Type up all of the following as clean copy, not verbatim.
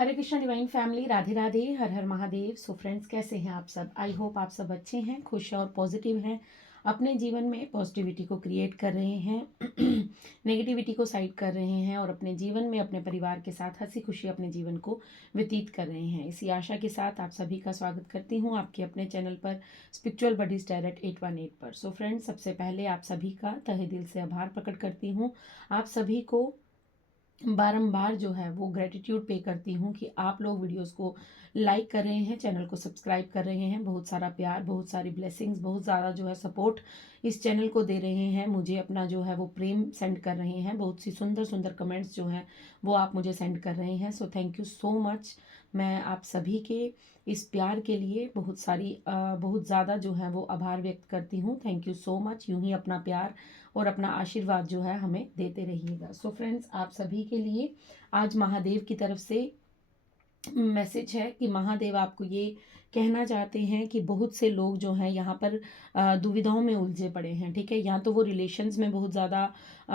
हरे Krishna divine family, Radhe Radhe, Har Har Mahadev. So friends, कैसे हैं आप सब? आई होप आप सब अच्छे हैं, खुश और पॉजिटिव हैं, अपने जीवन में पॉजिटिविटी को क्रिएट कर रहे हैं, नेगेटिविटी को साइड कर रहे हैं और अपने जीवन में अपने परिवार के साथ हंसी खुशी अपने जीवन को व्यतीत कर रहे हैं। इसी आशा के साथ आप सभी का स्वागत करती हूँ आपके अपने चैनल पर, स्पिरिचुअल बडीज टैरोट 818 पर। सो फ्रेंड्स, सबसे पहले आप सभी का तहे दिल से आभार प्रकट करती हूँ। आप सभी को बारंबार जो है वो ग्रेटिट्यूड पे करती हूँ कि आप लोग वीडियोस को लाइक कर रहे हैं, चैनल को सब्सक्राइब कर रहे हैं, बहुत सारा प्यार, बहुत सारी ब्लेसिंग्स, बहुत ज़्यादा जो है सपोर्ट इस चैनल को दे रहे हैं, मुझे अपना जो है वो प्रेम सेंड कर रहे हैं, बहुत सी सुंदर सुंदर कमेंट्स जो हैं वो आप मुझे सेंड कर रहे हैं। So thank you so much. मैं आप सभी के इस प्यार के लिए बहुत ज़्यादा जो है वो आभार व्यक्त करती हूँ। Thank you so much. यूं ही अपना प्यार और अपना आशीर्वाद जो है हमें देते रहिएगा। सो फ्रेंड्स, आप सभी के लिए आज महादेव की तरफ से मैसेज है कि महादेव आपको ये कहना चाहते हैं कि बहुत से लोग जो हैं यहाँ पर दुविधाओं में उलझे पड़े हैं। ठीक है, या तो वो रिलेशंस में बहुत ज़्यादा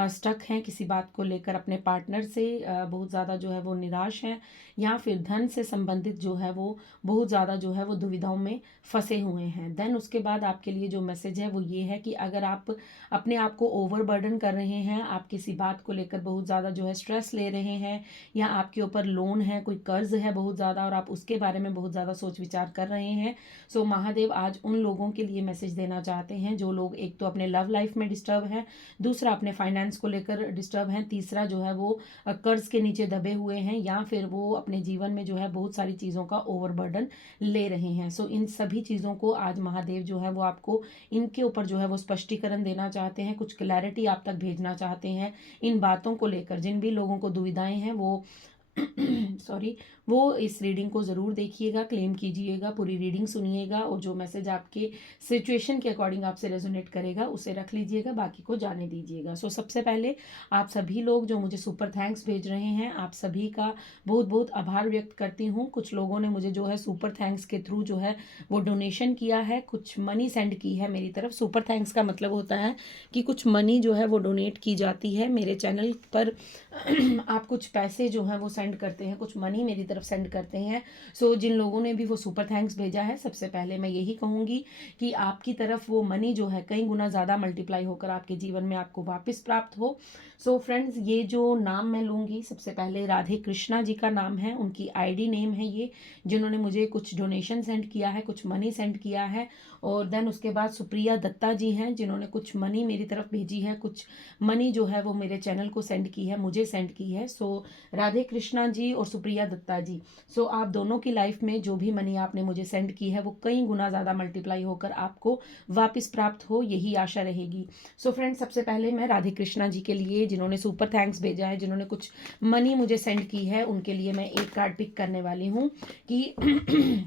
स्टक हैं, किसी बात को लेकर अपने पार्टनर से बहुत ज़्यादा जो है वो निराश हैं, या फिर धन से संबंधित जो है वो बहुत ज़्यादा जो है वो दुविधाओं में फंसे हुए हैं। देन उसके बाद आपके लिए जो मैसेज है वो ये है कि अगर आप अपने आप को ओवरबर्डन कर रहे हैं, आप किसी बात को लेकर बहुत ज़्यादा जो है स्ट्रेस ले रहे हैं, या आपके ऊपर लोन है, कोई कर्ज है बहुत ज़्यादा और आप उसके बारे में बहुत ज़्यादा सोच विचार कर रहे हैं, सो महादेव आज उन लोगों के लिए मैसेज देना चाहते हैं जो लोग एक तो अपने लव लाइफ में डिस्टर्ब हैं, दूसरा अपने फाइनेंस को लेकर डिस्टर्ब हैं, तीसरा जो है वो कर्ज के नीचे दबे हुए हैं, या फिर वो अपने जीवन में जो है बहुत सारी चीज़ों का ओवरबर्डन ले रहे हैं। सो इन सभी चीज़ों को आज महादेव जो है वो आपको इनके ऊपर जो है वो स्पष्टीकरण देना चाहते हैं, कुछ क्लैरिटी आप तक भेजना चाहते हैं इन बातों को लेकर। जिन भी लोगों को दुविधाएं हैं वो सॉरी, वो इस रीडिंग को ज़रूर देखिएगा, क्लेम कीजिएगा, पूरी रीडिंग सुनिएगा और जो मैसेज आपके सिचुएशन के अकॉर्डिंग आपसे रेजोनेट करेगा उसे रख लीजिएगा, बाकी को जाने दीजिएगा। सो सबसे पहले आप सभी लोग जो मुझे सुपर थैंक्स भेज रहे हैं, आप सभी का बहुत बहुत आभार व्यक्त करती हूँ। कुछ लोगों ने मुझे जो है सुपर थैंक्स के थ्रू जो है वो डोनेशन किया है, कुछ मनी सेंड की है मेरी तरफ। सुपर थैंक्स का मतलब होता है कि कुछ मनी जो है वो डोनेट की जाती है मेरे चैनल पर। आप कुछ पैसे जो हैं वो सेंड करते हैं, कुछ मनी मेरी तरफ सेंड करते हैं। सो जिन लोगों ने भी वो सुपर थैंक्स भेजा है, सबसे पहले मैं यही कहूँगी कि आपकी तरफ वो मनी जो है कई गुना ज़्यादा मल्टीप्लाई होकर आपके जीवन में आपको वापस प्राप्त हो। सो फ्रेंड्स, ये जो नाम मैं लूँगी, सबसे पहले राधे कृष्णा जी का नाम है, उनकी आईडी नेम है ये, जिन्होंने मुझे कुछ डोनेशन सेंड किया है, कुछ मनी सेंड किया है। और देन उसके बाद सुप्रिया दत्ता जी हैं, जिन्होंने कुछ मनी मेरी तरफ भेजी है, कुछ मनी जो है वो मेरे चैनल को सेंड की है, मुझे सेंड की है। सो राधे कृष्णा जी और सुप्रिया दत्ता जी, सो आप दोनों की लाइफ में जो भी मनी आपने मुझे सेंड की है वो कई गुना ज़्यादा मल्टीप्लाई होकर आपको वापस प्राप्त हो, यही आशा रहेगी। सो फ्रेंड्स, सबसे पहले मैं राधे कृष्णा जी के लिए, जिन्होंने सुपर थैंक्स भेजा है, जिन्होंने कुछ मनी मुझे सेंड की है, उनके लिए मैं एक कार्ड पिक करने वाली हूँ कि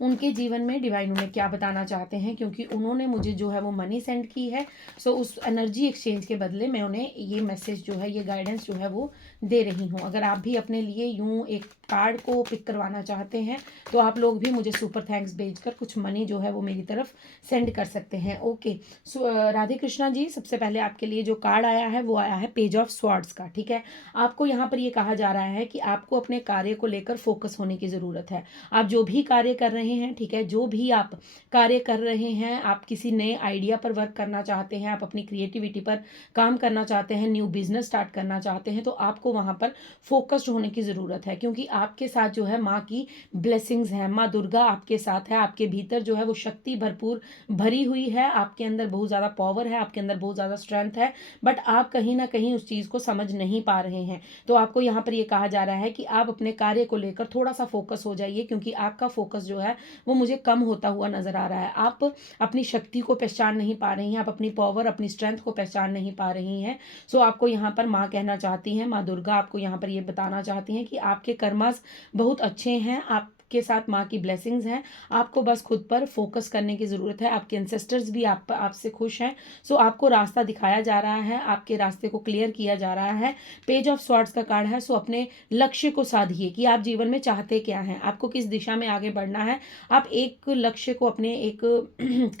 उनके जीवन में डिवाइन उन्हें क्या बताना चाहते हैं, क्योंकि उन्होंने मुझे जो है वो मनी सेंड की है। सो उस एनर्जी एक्सचेंज के बदले मैं उन्हें ये मैसेज जो है, ये गाइडेंस जो है वो दे रही हूँ। अगर आप भी अपने लिए यूँ एक कार्ड को पिक करवाना चाहते हैं तो आप लोग भी मुझे सुपर थैंक्स भेजकर कुछ मनी जो है वो मेरी तरफ सेंड कर सकते हैं। ओके, सो राधे कृष्णा जी, सबसे पहले आपके लिए जो कार्ड आया है वो आया है पेज ऑफ स्वॉर्ड्स का। ठीक है, आपको यहाँ पर ये कहा जा रहा है कि आपको अपने कार्य को लेकर फोकस होने की ज़रूरत है। आप जो भी कार्य कर रहे हैं, ठीक है, जो भी आप कार्य कर रहे हैं, आप किसी नए आइडिया पर वर्क करना चाहते हैं, आप अपनी क्रिएटिविटी पर काम करना चाहते हैं, न्यू बिजनेस स्टार्ट करना चाहते हैं, तो आपको वहाँ पर फोकस्ड होने की ज़रूरत है, क्योंकि आपके साथ जो है माँ की ब्लेसिंग्स हैं, माँ दुर्गा आपके साथ है, आपके भीतर जो है वो शक्ति भरपूर भरी हुई है, आपके अंदर बहुत ज़्यादा पावर है, आपके अंदर बहुत ज़्यादा स्ट्रेंथ है, बट आप कहीं ना कहीं उस चीज़ को समझ नहीं पा रहे हैं। तो आपको यहाँ पर ये कहा जा रहा है कि आप अपने कार्य को लेकर थोड़ा सा फोकस हो जाइए, क्योंकि आपका फोकस जो है वो मुझे कम होता हुआ नजर आ रहा है। आप अपनी शक्ति को पहचान नहीं पा रही हैं, आप अपनी पावर, अपनी स्ट्रेंथ को पहचान नहीं पा रही हैं। सो आपको यहाँ पर माँ कहना चाहती हैं, माँ दुर्गा आपको यहाँ पर ये बताना चाहती हैं कि आपके कर्मास बहुत अच्छे हैं, आप आपके साथ माँ की ब्लेसिंग्स हैं। आपको बस खुद पर फोकस करने की ज़रूरत है। आपके एंसेस्टर्स भी आपसे खुश हैं। सो आपको रास्ता दिखाया जा रहा है, आपके रास्ते को क्लियर किया जा रहा है। पेज ऑफ स्वॉर्ड्स का कार्ड है। सो अपने लक्ष्य को साधिए कि आप जीवन में चाहते क्या हैं, आपको किस दिशा में आगे बढ़ना है। आप एक लक्ष्य को अपने एक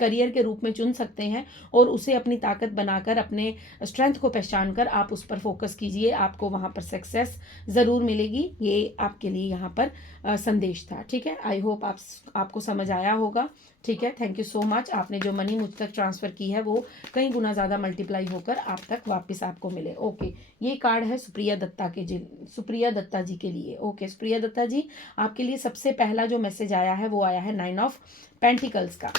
करियर के रूप में चुन सकते हैं और उसे अपनी ताकत बनाकर, अपने स्ट्रेंथ को पहचान कर आप उस पर फोकस कीजिए। आपको वहाँ पर सक्सेस ज़रूर मिलेगी। ये आपके लिए यहाँ पर संदेश था। ठीक है, आई होप आपको समझ आया होगा। ठीक है, थैंक यू सो मच। आपने जो मनी मुझ तक ट्रांसफ़र की है वो कई गुना ज़्यादा मल्टीप्लाई होकर आप तक वापस आपको मिले। ओके, ये कार्ड है सुप्रिया दत्ता जी के लिए। ओके सुप्रिया दत्ता जी, आपके लिए सबसे पहला जो मैसेज आया है वो आया है 9 ऑफ पेंटिकल्स का।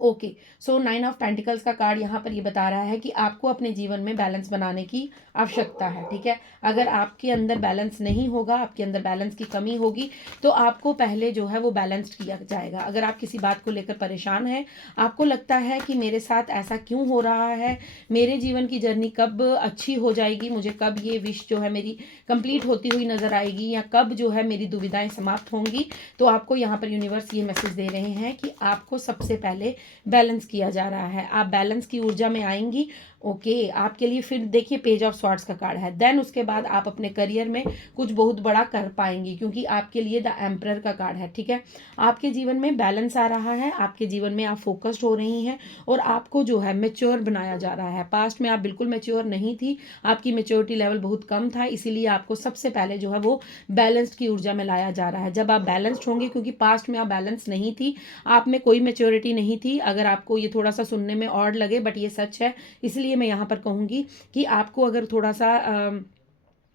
ओके, सो 9 ऑफ पेंटिकल्स का कार्ड यहाँ पर ये बता रहा है कि आपको अपने जीवन में बैलेंस बनाने की आवश्यकता है। ठीक है, अगर आपके अंदर बैलेंस नहीं होगा, आपके अंदर बैलेंस की कमी होगी, तो आपको पहले जो है वो बैलेंस्ड किया जाएगा। अगर आप किसी बात को लेकर परेशान हैं, आपको लगता है कि मेरे साथ ऐसा क्यों हो रहा है, मेरे जीवन की जर्नी कब अच्छी हो जाएगी, मुझे कब ये विश जो है मेरी कंप्लीट होती हुई नजर आएगी, या कब जो है मेरी दुविधाएं समाप्त होंगी, तो आपको यहाँ पर यूनिवर्स ये मैसेज दे रहे हैं कि आपको सबसे पहले बैलेंस किया जा रहा है। आप बैलेंस की ऊर्जा में आएंगी। ओके, आपके लिए फिर देखिए पेज ऑफ स्वॉर्ड्स का कार्ड है। देन उसके बाद आप अपने करियर में कुछ बहुत बड़ा कर पाएंगी, क्योंकि आपके लिए द एम्परर का कार्ड है। ठीक है, आपके जीवन में बैलेंस आ रहा है, आपके जीवन में आप फोकस्ड हो रही हैं और आपको जो है मेच्योर बनाया जा रहा है। पास्ट में आप बिल्कुल मेच्योर नहीं थी, आपकी मेच्योरिटी लेवल बहुत कम था, इसीलिए आपको सबसे पहले जो है वो बैलेंस्ड की ऊर्जा में लाया जा रहा है। जब आप बैलेंस्ड होंगे, क्योंकि पास्ट में आप बैलेंस नहीं थी, आप में कोई मेच्योरिटी नहीं थी। अगर आपको ये थोड़ा सा सुनने में ऑड लगे, बट ये सच है, इसलिए मैं यहाँ पर कहूँगी कि आपको अगर थोड़ा सा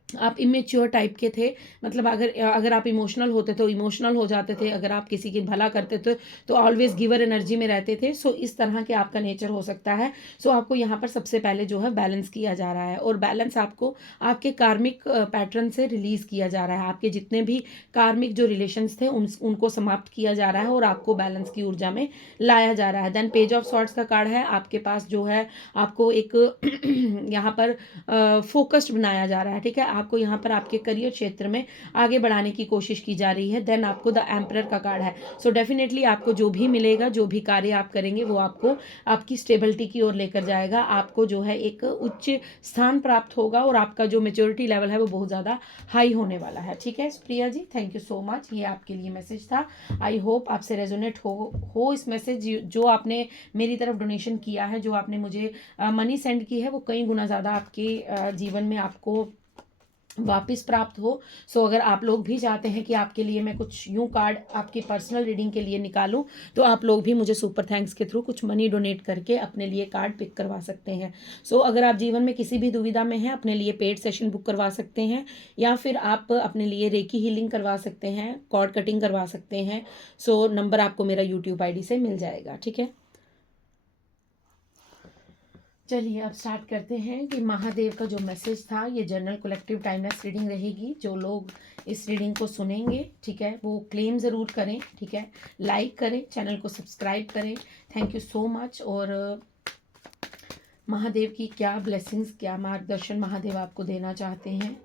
आप इमेच्योर टाइप के थे, मतलब अगर आप इमोशनल होते तो इमोशनल हो जाते थे, अगर आप किसी की भला करते थे तो ऑलवेज गिवर एनर्जी में रहते थे। सो इस तरह के आपका नेचर हो सकता है। सो आपको यहाँ पर सबसे पहले जो है बैलेंस किया जा रहा है, और बैलेंस आपको आपके कार्मिक पैटर्न से रिलीज किया जा रहा है। आपके जितने भी कार्मिक जो रिलेशंस थे उनको समाप्त किया जा रहा है और आपको बैलेंस की ऊर्जा में लाया जा रहा है। देन पेज ऑफ सॉर्ड्स का कार्ड है। आपके पास जो है आपको एक यहाँ पर फोकस्ड बनाया जा रहा है। ठीक है, आपको यहाँ पर आपके करियर क्षेत्र में आगे बढ़ाने की कोशिश की जा रही है। देन आपको द एम्परर का कार्ड है। सो डेफिनेटली आपको जो भी मिलेगा, जो भी कार्य आप करेंगे, वो आपको आपकी स्टेबिलिटी की ओर लेकर जाएगा। आपको जो है एक उच्च स्थान प्राप्त होगा और आपका जो मेच्योरिटी लेवल है वो बहुत ज़्यादा हाई होने वाला है। ठीक है Priya ji, thank you so much. ये आपके लिए मैसेज था। आई होप आपसे रेजोनेट हो इस मैसेज। जो आपने मेरी तरफ डोनेशन किया है, जो आपने मुझे मनी सेंड की है, वो कई गुना ज़्यादा आपके जीवन में आपको वापस प्राप्त हो। सो अगर आप लोग भी चाहते हैं कि आपके लिए मैं कुछ यूं कार्ड आपकी पर्सनल रीडिंग के लिए निकालूं, तो आप लोग भी मुझे सुपर थैंक्स के थ्रू कुछ मनी डोनेट करके अपने लिए कार्ड पिक करवा सकते हैं। सो अगर आप जीवन में किसी भी दुविधा में हैं, अपने लिए पेड सेशन बुक करवा सकते हैं, या फिर आप अपने लिए रेकी हीलिंग करवा सकते हैं, कॉर्ड कटिंग करवा सकते हैं। सो नंबर आपको मेरा यूट्यूब ID से मिल जाएगा। ठीक है, चलिए अब स्टार्ट करते हैं कि महादेव का जो मैसेज था, ये जनरल कलेक्टिव टाइमलेस रीडिंग रहेगी। जो लोग इस रीडिंग को सुनेंगे, ठीक है, वो क्लेम ज़रूर करें। ठीक है, लाइक करें, चैनल को सब्सक्राइब करें। Thank you so much. और महादेव की क्या ब्लेसिंग्स, क्या मार्गदर्शन महादेव आपको देना चाहते हैं,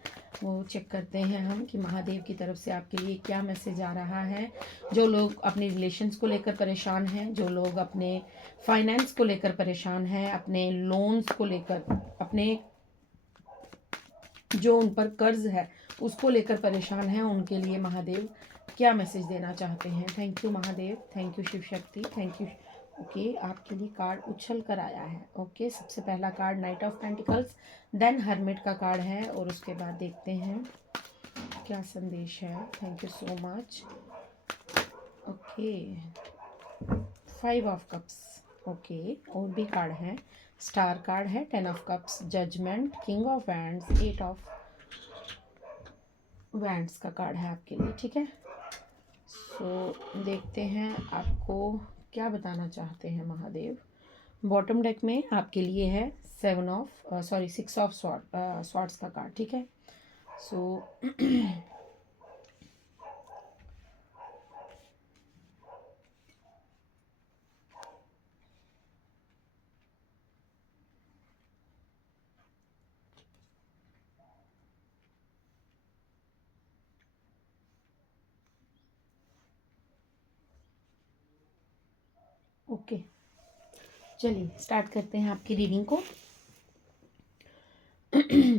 वो चेक करते हैं हम कि महादेव की तरफ से आपके लिए क्या मैसेज आ रहा है। जो लोग अपने रिलेशंस को लेकर परेशान हैं, जो लोग अपने फाइनेंस को लेकर परेशान हैं, अपने लोन्स को लेकर, अपने जो उन पर कर्ज है उसको लेकर परेशान हैं, उनके लिए महादेव क्या मैसेज देना चाहते हैं। Thank you Mahadev, thank you Shiv Shakti, thank you. Okay, आपके लिए कार्ड उछल कर आया है। ओके, सबसे पहला card knight of pentacles, then hermit का कार्ड है, और उसके बाद देखते हैं क्या संदेश है। Thank you so much. Okay, 5 of cups. Okay, और भी कार्ड है, स्टार कार्ड है, 10 of cups, judgement, king of wands, 8 of wands का कार्ड है आपके लिए। ठीक है, सो देखते हैं आपको क्या बताना चाहते हैं महादेव। बॉटम डेक में आपके लिए है 6 ऑफ स्वॉर्ड्स का कार्ड। ठीक है, सो ओके, चलिए स्टार्ट करते हैं आपकी रीडिंग को।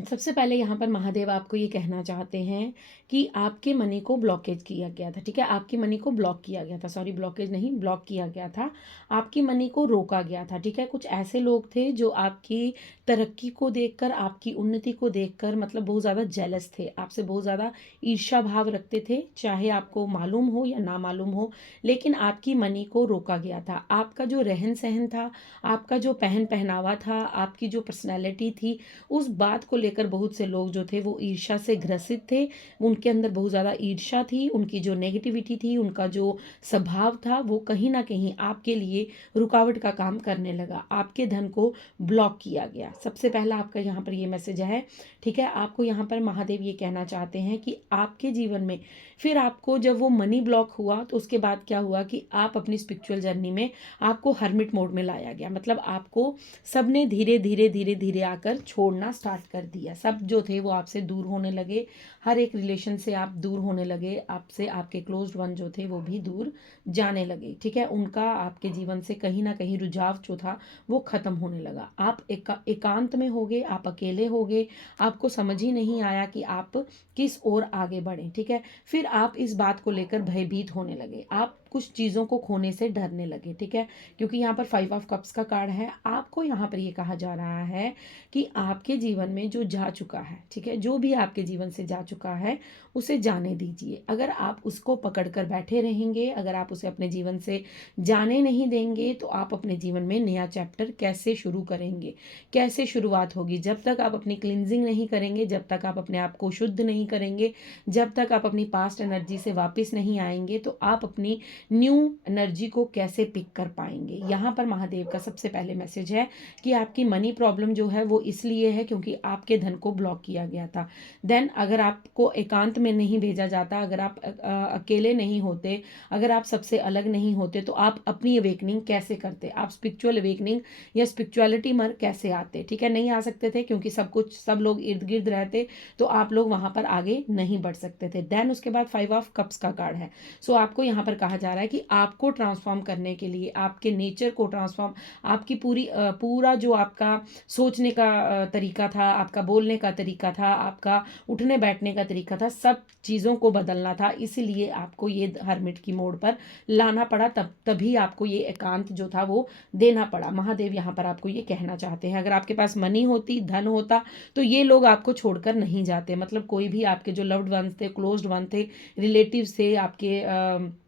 सबसे पहले यहाँ पर महादेव आपको ये कहना चाहते हैं कि आपके मनी को ब्लॉकेज किया गया था, ठीक है, आपकी मनी को ब्लॉक किया गया था, सॉरी ब्लॉकेज नहीं, ब्लॉक किया गया था, आपकी मनी को रोका गया था, ठीक है। कुछ ऐसे लोग थे जो आपकी तरक्की को देखकर, आपकी उन्नति को देखकर मतलब बहुत ज़्यादा जेलस थे, आपसे बहुत ज़्यादा ईर्ष्या भाव रखते थे, चाहे आपको मालूम हो या ना मालूम हो, लेकिन आपकी मनी को रोका गया था। आपका जो रहन सहन था, आपका जो पहन पहनावा था, आपकी जो पर्सनैलिटी थी, उस बात को लेकर बहुत से लोग जो थे वो ईर्ष्या से ग्रसित थे, उनके अंदर बहुत ज़्यादा ईर्ष्या थी, उनकी जो नेगेटिविटी थी, उनका जो स्वभाव था वो कहीं ना कहीं आपके लिए रुकावट का काम करने लगा, आपके धन को ब्लॉक किया गया। सबसे पहला आपका यहाँ पर ये मैसेज है, ठीक है। आपको यहाँ पर महादेव ये कहना चाहते हैं कि आपके जीवन में फिर आपको जब वो मनी ब्लॉक हुआ तो उसके बाद क्या हुआ कि आप अपनी स्पिरिचुअल जर्नी में आपको हर्मिट मोड में लाया गया, मतलब आपको सबने धीरे धीरे धीरे धीरे आकर छोड़ना स्टार्ट कर दिया। सब जो थे वो आपसे दूर होने लगे, हर एक रिलेशन से आप दूर होने लगे, आपसे आपके क्लोज्ड वन जो थे वो भी दूर जाने लगे, ठीक है। उनका आपके जीवन से कहीं ना कहीं रुझाव जो था वो खत्म होने लगा। आप एकांत में हो गए, आप अकेले हो गए, आपको समझ ही नहीं आया कि आप किस ओर आगे बढ़ें, ठीक है। फिर आप इस बात को लेकर भयभीत होने लगे, आप कुछ चीज़ों को खोने से डरने लगे, ठीक है, क्योंकि यहाँ पर 5 ऑफ कप्स का कार्ड है। आपको यहाँ पर ये कहा जा रहा है कि आपके जीवन में जो जा चुका है, ठीक है, जो भी आपके जीवन से जा चुका है उसे जाने दीजिए। अगर आप उसको पकड़ कर बैठे रहेंगे, अगर आप उसे अपने जीवन से जाने नहीं देंगे तो आप अपने जीवन में नया चैप्टर कैसे शुरू करेंगे, कैसे शुरुआत होगी। जब तक आप अपनी क्लिनजिंग नहीं करेंगे, जब तक आप अपने आप को शुद्ध नहीं करेंगे, जब तक आप अपनी पास्ट एनर्जी से वापस नहीं आएंगे तो आप अपनी न्यू एनर्जी को कैसे पिक कर पाएंगे। यहाँ पर महादेव का सबसे पहले मैसेज है कि आपकी मनी प्रॉब्लम जो है वो इसलिए है क्योंकि आपके धन को ब्लॉक किया गया था। देन अगर आपको एकांत में नहीं भेजा जाता, अगर आप अकेले नहीं होते, अगर आप सबसे अलग नहीं होते तो आप अपनी अवेकनिंग कैसे करते, आप स्पिरिचुअल अवेकनिंग या स्पिरिचुअलिटी मर कैसे आते, ठीक है, नहीं आ सकते थे क्योंकि सब लोग इर्द गिर्द रहते तो आप लोग वहां पर आगे नहीं बढ़ सकते थे। देन उसके बाद 5 ऑफ कप्स का कार्ड है। सो आपको यहाँ पर कहा जा रहा है कि आपको ट्रांसफॉर्म करने के लिए, आपके नेचर को ट्रांसफॉर्म, आपकी पूरा जो आपका सोचने का तरीका था, आपका बोलने का तरीका था, आपका उठने बैठने का तरीका था, सब चीज़ों को बदलना था, इसीलिए आपको ये हर्मिट की मोड पर लाना पड़ा, तभी आपको ये एकांत जो था वो देना पड़ा। महादेव यहाँ पर आपको ये कहना चाहते हैं अगर आपके पास मनी होती, धन होता तो ये लोग आपको छोड़कर नहीं जाते, मतलब कोई भी आपके जो लव्ड वन थे, क्लोज्ड वन थे, रिलेटिव थे, आपके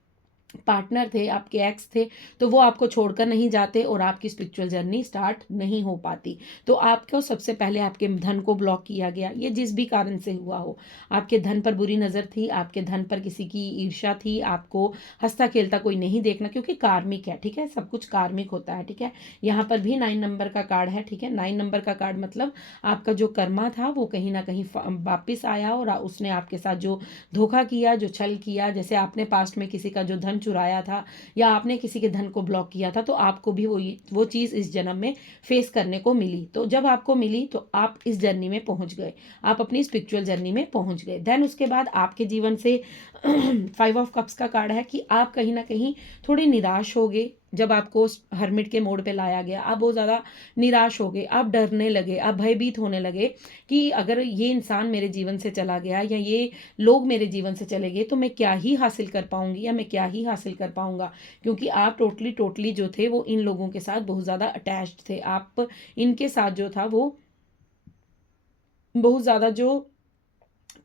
पार्टनर थे, आपके एक्स थे, तो वो आपको छोड़कर नहीं जाते और आपकी स्पिरिचुअल जर्नी स्टार्ट नहीं हो पाती। तो आपको सबसे पहले आपके धन को ब्लॉक किया गया, ये जिस भी कारण से हुआ हो, आपके धन पर बुरी नज़र थी, आपके धन पर किसी की ईर्ष्या थी, आपको हंसता खेलता कोई नहीं देखना, क्योंकि कार्मिक है, ठीक है, सब कुछ कार्मिक होता है, ठीक है। यहाँ पर भी 9 नंबर का कार्ड है, ठीक है, 9 नंबर का कार्ड मतलब आपका जो कर्मा था वो कहीं ना कहीं वापिस आया और उसने आपके साथ जो धोखा किया, जो छल किया, जैसे आपने पास्ट में किसी का जो धन चुराया था या आपने किसी के धन को ब्लॉक किया था तो आपको भी वो चीज़ इस जन्म में फेस करने को मिली। तो जब आपको मिली तो आप इस जर्नी में पहुंच गए, आप अपनी स्पिरिचुअल जर्नी में पहुंच गए। देन उसके बाद आपके जीवन से 5 ऑफ कप्स का कार्ड है कि आप कहीं ना कहीं थोड़े निराश हो गए। जब आपको हर्मिट के मोड पे लाया गया आप बहुत ज़्यादा निराश हो गए, आप डरने लगे, आप भयभीत होने लगे कि अगर ये इंसान मेरे जीवन से चला गया या ये लोग मेरे जीवन से चले गए तो मैं क्या ही हासिल कर पाऊंगी या मैं क्या ही हासिल कर पाऊंगा, क्योंकि आप टोटली जो थे वो इन लोगों के साथ बहुत ज़्यादा अटैच्ड थे, आप इनके साथ जो था वो बहुत ज़्यादा जो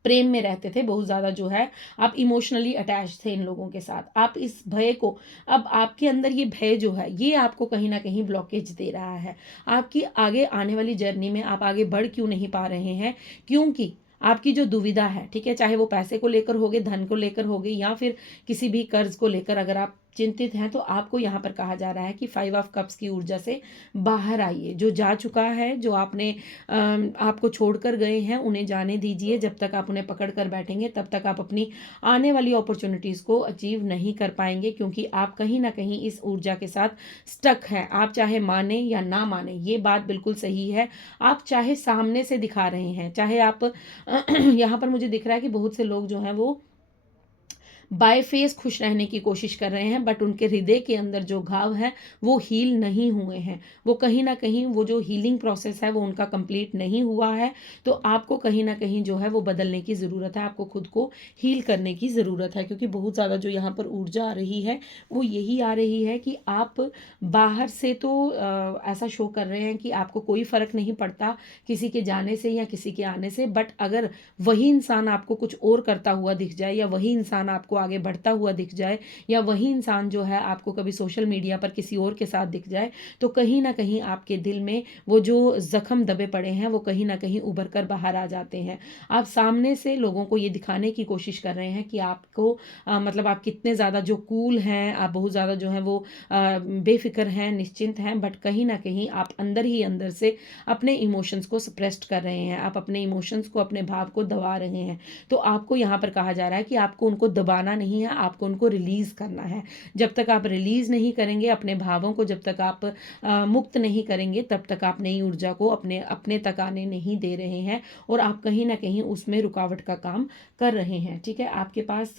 प्रेम में रहते थे, बहुत ज़्यादा जो है आप इमोशनली अटैच थे इन लोगों के साथ। आप इस भय को, अब आपके अंदर ये भय जो है ये आपको कहीं ना कहीं ब्लॉकेज दे रहा है, आपकी आगे आने वाली जर्नी में आप आगे बढ़ क्यों नहीं पा रहे हैं, क्योंकि आपकी जो दुविधा है, ठीक है, चाहे वो पैसे को लेकर होगे, धन को लेकर होगी या फिर किसी भी कर्ज को लेकर अगर आप चिंतित हैं तो आपको यहाँ पर कहा जा रहा है कि 5 ऑफ कप्स की ऊर्जा से बाहर आइए। जो जा चुका है, जो आपने आपको छोड़कर गए हैं उन्हें जाने दीजिए। जब तक आप उन्हें पकड़ कर बैठेंगे तब तक आप अपनी आने वाली अपॉर्चुनिटीज़ को अचीव नहीं कर पाएंगे, क्योंकि आप कहीं ना कहीं इस ऊर्जा के साथ स्टक हैं। आप चाहे माने या ना माने ये बात बिल्कुल सही है, आप चाहे सामने से दिखा रहे हैं, चाहे आप यहाँ पर मुझे दिख रहा है कि बहुत से लोग जो हैं वो बाय फेस खुश रहने की कोशिश कर रहे हैं, बट उनके हृदय के अंदर जो घाव है वो हील नहीं हुए हैं। वो कहीं ना कहीं वो जो हीलिंग प्रोसेस है वो उनका कंप्लीट नहीं हुआ है। तो आपको कहीं ना कहीं जो है वो बदलने की ज़रूरत है, आपको खुद को हील करने की ज़रूरत है, क्योंकि बहुत ज़्यादा जो यहाँ पर ऊर्जा आ रही है वो यही आ रही है कि आप बाहर से तो ऐसा शो कर रहे हैं कि आपको कोई फ़र्क नहीं पड़ता किसी के जाने से या किसी के आने से, बट अगर वही इंसान आपको कुछ और करता हुआ दिख जाए, या वही इंसान आपको आगे बढ़ता हुआ दिख जाए, या वही इंसान जो है आपको कभी सोशल मीडिया पर किसी और के साथ दिख जाए, तो कहीं ना कहीं आपके दिल में वो जो जख्म दबे पड़े हैं वो कहीं ना कहीं उभर कर बाहर आ जाते हैं। आप सामने से लोगों को ये दिखाने की कोशिश कर रहे हैं कि आपको मतलब आप कितने ज़्यादा जो कूल हैं, आप बहुत ज़्यादा जो है वो बेफिक्र हैं, निश्चिंत हैं, बट कहीं ना कहीं आप अंदर ही अंदर से अपने इमोशंस को सप्रेस्ड कर रहे हैं, आप अपने इमोशंस को, अपने भाव को दबा रहे हैं। तो आपको यहाँ पर कहा जा रहा है कि आपको उनको दबाना नहीं है, आपको उनको रिलीज़ करना है। जब तक आप रिलीज़ नहीं करेंगे अपने भावों को, जब तक आप मुक्त नहीं करेंगे, तब तक आप नई ऊर्जा को अपने अपने तक आने नहीं दे रहे हैं, और आप कहीं ना कहीं उसमें रुकावट का काम कर रहे हैं। ठीक है, आपके पास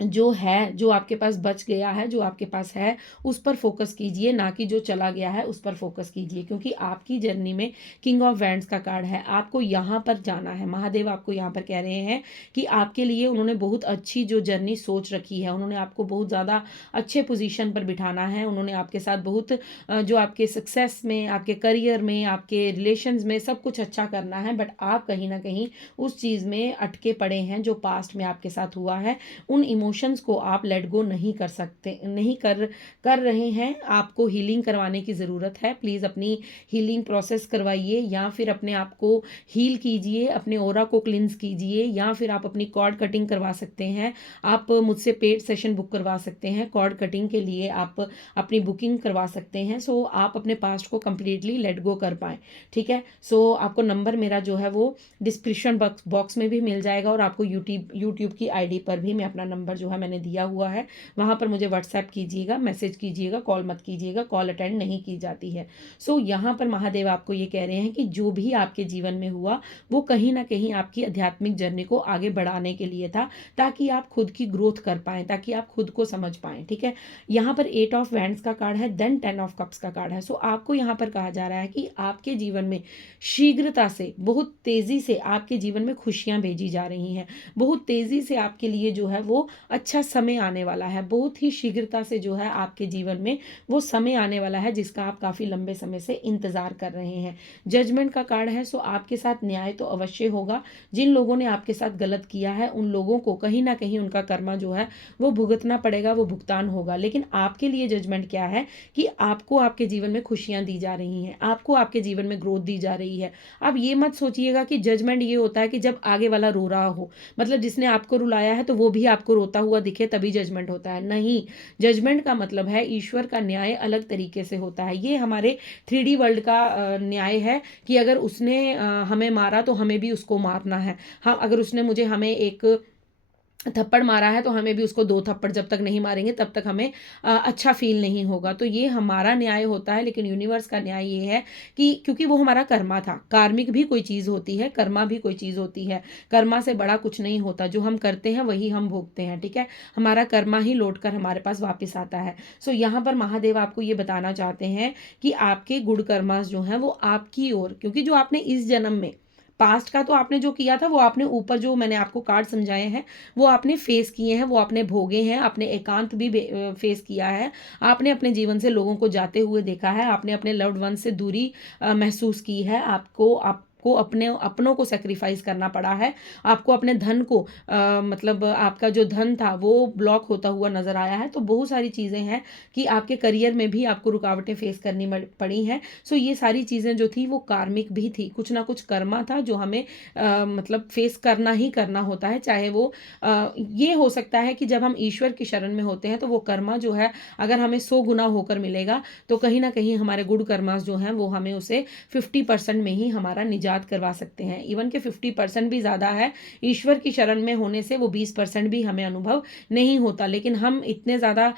जो है, जो आपके पास बच गया है, जो आपके पास है, उस पर फोकस कीजिए, ना कि जो चला गया है उस पर फोकस कीजिए, क्योंकि आपकी जर्नी में किंग ऑफ वैंड्स का कार्ड है। आपको यहाँ पर जाना है, महादेव आपको यहाँ पर कह रहे हैं कि आपके लिए उन्होंने बहुत अच्छी जो जर्नी सोच रखी है, उन्होंने आपको बहुत ज़्यादा अच्छे पोजीशन पर बिठाना है, उन्होंने आपके साथ बहुत जो आपके सक्सेस में, आपके करियर में, आपके रिलेशंस में सब कुछ अच्छा करना है, बट आप कहीं ना कहीं उस चीज़ में अटके पड़े हैं जो पास्ट में आपके साथ हुआ है। उन इमोशंस को आप लेट गो नहीं कर सकते, नहीं कर रहे हैं। आपको हीलिंग करवाने की ज़रूरत है। प्लीज़ अपनी हीलिंग प्रोसेस करवाइए, या फिर अपने आप को हील कीजिए, अपने ओरा को क्लिंस कीजिए, या फिर आप अपनी कॉर्ड कटिंग करवा सकते हैं। आप मुझसे पेड सेशन बुक करवा सकते हैं, कॉर्ड कटिंग के लिए आप अपनी बुकिंग करवा सकते हैं, सो आप अपने पास्ट को कम्प्लीटली लेट गो कर पाएँ। ठीक है, सो आपको नंबर मेरा जो है वो डिस्क्रिप्शन बॉक्स में भी मिल जाएगा, और आपको यूट्यूब की आईडी पर भी मैं अपना नंबर जो है मैंने दिया हुआ है, वहाँ पर मुझे व्हाट्सएप कीजिएगा, मैसेज कीजिएगा, कॉल मत कीजिएगा, कॉल अटेंड नहीं की जाती है। सो यहाँ पर महादेव आपको ये कह रहे हैं कि जो भी आपके जीवन में हुआ वो कहीं ना कहीं आपकी आध्यात्मिक जर्नी को आगे बढ़ाने के लिए था, ताकि आप खुद की ग्रोथ कर पाएं, ताकि आप खुद को समझ पाएं। ठीक है, यहाँ पर 8 ऑफ वैंड्स का कार्ड है, देन 10 ऑफ कप्स का कार्ड है। सो आपको यहाँ पर कहा जा रहा है कि आपके जीवन में शीघ्रता से, बहुत तेजी से आपके जीवन में खुशियां भेजी जा रही हैं, बहुत तेजी से आपके लिए जो है वो अच्छा समय आने वाला है, बहुत ही शीघ्रता से जो है आपके जीवन में वो समय आने वाला है जिसका आप काफ़ी लंबे समय से इंतज़ार कर रहे हैं। जजमेंट का कार्ड है, सो आपके साथ न्याय तो अवश्य होगा। जिन लोगों ने आपके साथ गलत किया है उन लोगों को कहीं ना कहीं उनका कर्मा जो है वो भुगतना पड़ेगा, वो भुगतान होगा। लेकिन आपके लिए जजमेंट क्या है कि आपको आपके जीवन में खुशियां दी जा रही हैं, आपको आपके जीवन में ग्रोथ दी जा रही है। अब ये मत सोचिएगा कि जजमेंट ये होता है कि जब आगे वाला रो रहा हो, मतलब जिसने आपको रुलाया है तो वो भी आपको रोता हुआ दिखे तभी जजमेंट होता है। नहीं, जजमेंट का मतलब है ईश्वर का न्याय अलग तरीके से होता है। ये हमारे 3D वर्ल्ड का न्याय है कि अगर उसने हमें मारा तो हमें भी उसको मारना है। हाँ, अगर उसने हमें एक थप्पड़ मारा है तो हमें भी उसको 2 थप्पड़ जब तक नहीं मारेंगे तब तक हमें अच्छा फील नहीं होगा। तो ये हमारा न्याय होता है, लेकिन यूनिवर्स का न्याय ये है कि क्योंकि वो हमारा कर्मा था, कार्मिक भी कोई चीज़ होती है, कर्मा भी कोई चीज़ होती है, कर्मा से बड़ा कुछ नहीं होता, जो हम करते हैं वही हम भोगते हैं। ठीक है, हमारा कर्मा ही लौट कर हमारे पास वापस आता है। सो यहाँ पर महादेव आपको ये बताना चाहते हैं कि आपके गुड कर्मास जो हैं वो आपकी ओर, क्योंकि जो आपने इस जन्म में पास्ट का तो आपने जो किया था वो आपने ऊपर जो मैंने आपको कार्ड समझाए हैं वो आपने फेस किए हैं, वो आपने भोगे हैं, आपने एकांत भी फेस किया है, आपने अपने जीवन से लोगों को जाते हुए देखा है, आपने अपने लव्ड वन से दूरी महसूस की है, आपको अपने अपनों को सेक्रीफाइस करना पड़ा है, आपको अपने धन को मतलब आपका जो धन था वो ब्लॉक होता हुआ नजर आया है। तो बहुत सारी चीज़ें हैं कि आपके करियर में भी आपको रुकावटें फेस करनी पड़ी हैं। सो ये सारी चीज़ें जो थी वो कार्मिक भी थी, कुछ ना कुछ कर्मा था जो हमें मतलब फेस करना ही करना होता है। चाहे वो ये हो सकता है कि जब हम ईश्वर की शरण में होते हैं तो वो कर्मा जो है अगर हमें 100 गुना होकर मिलेगा तो कहीं ना कहीं हमारे गुड कर्मास जो हैं वो हमें उसे 50% में ही हमारा निजात याद करवा सकते हैं। इवन के 50% भी ज़्यादा है, ईश्वर की शरण में होने से वो 20% भी हमें अनुभव नहीं होता। लेकिन हम इतने ज़्यादा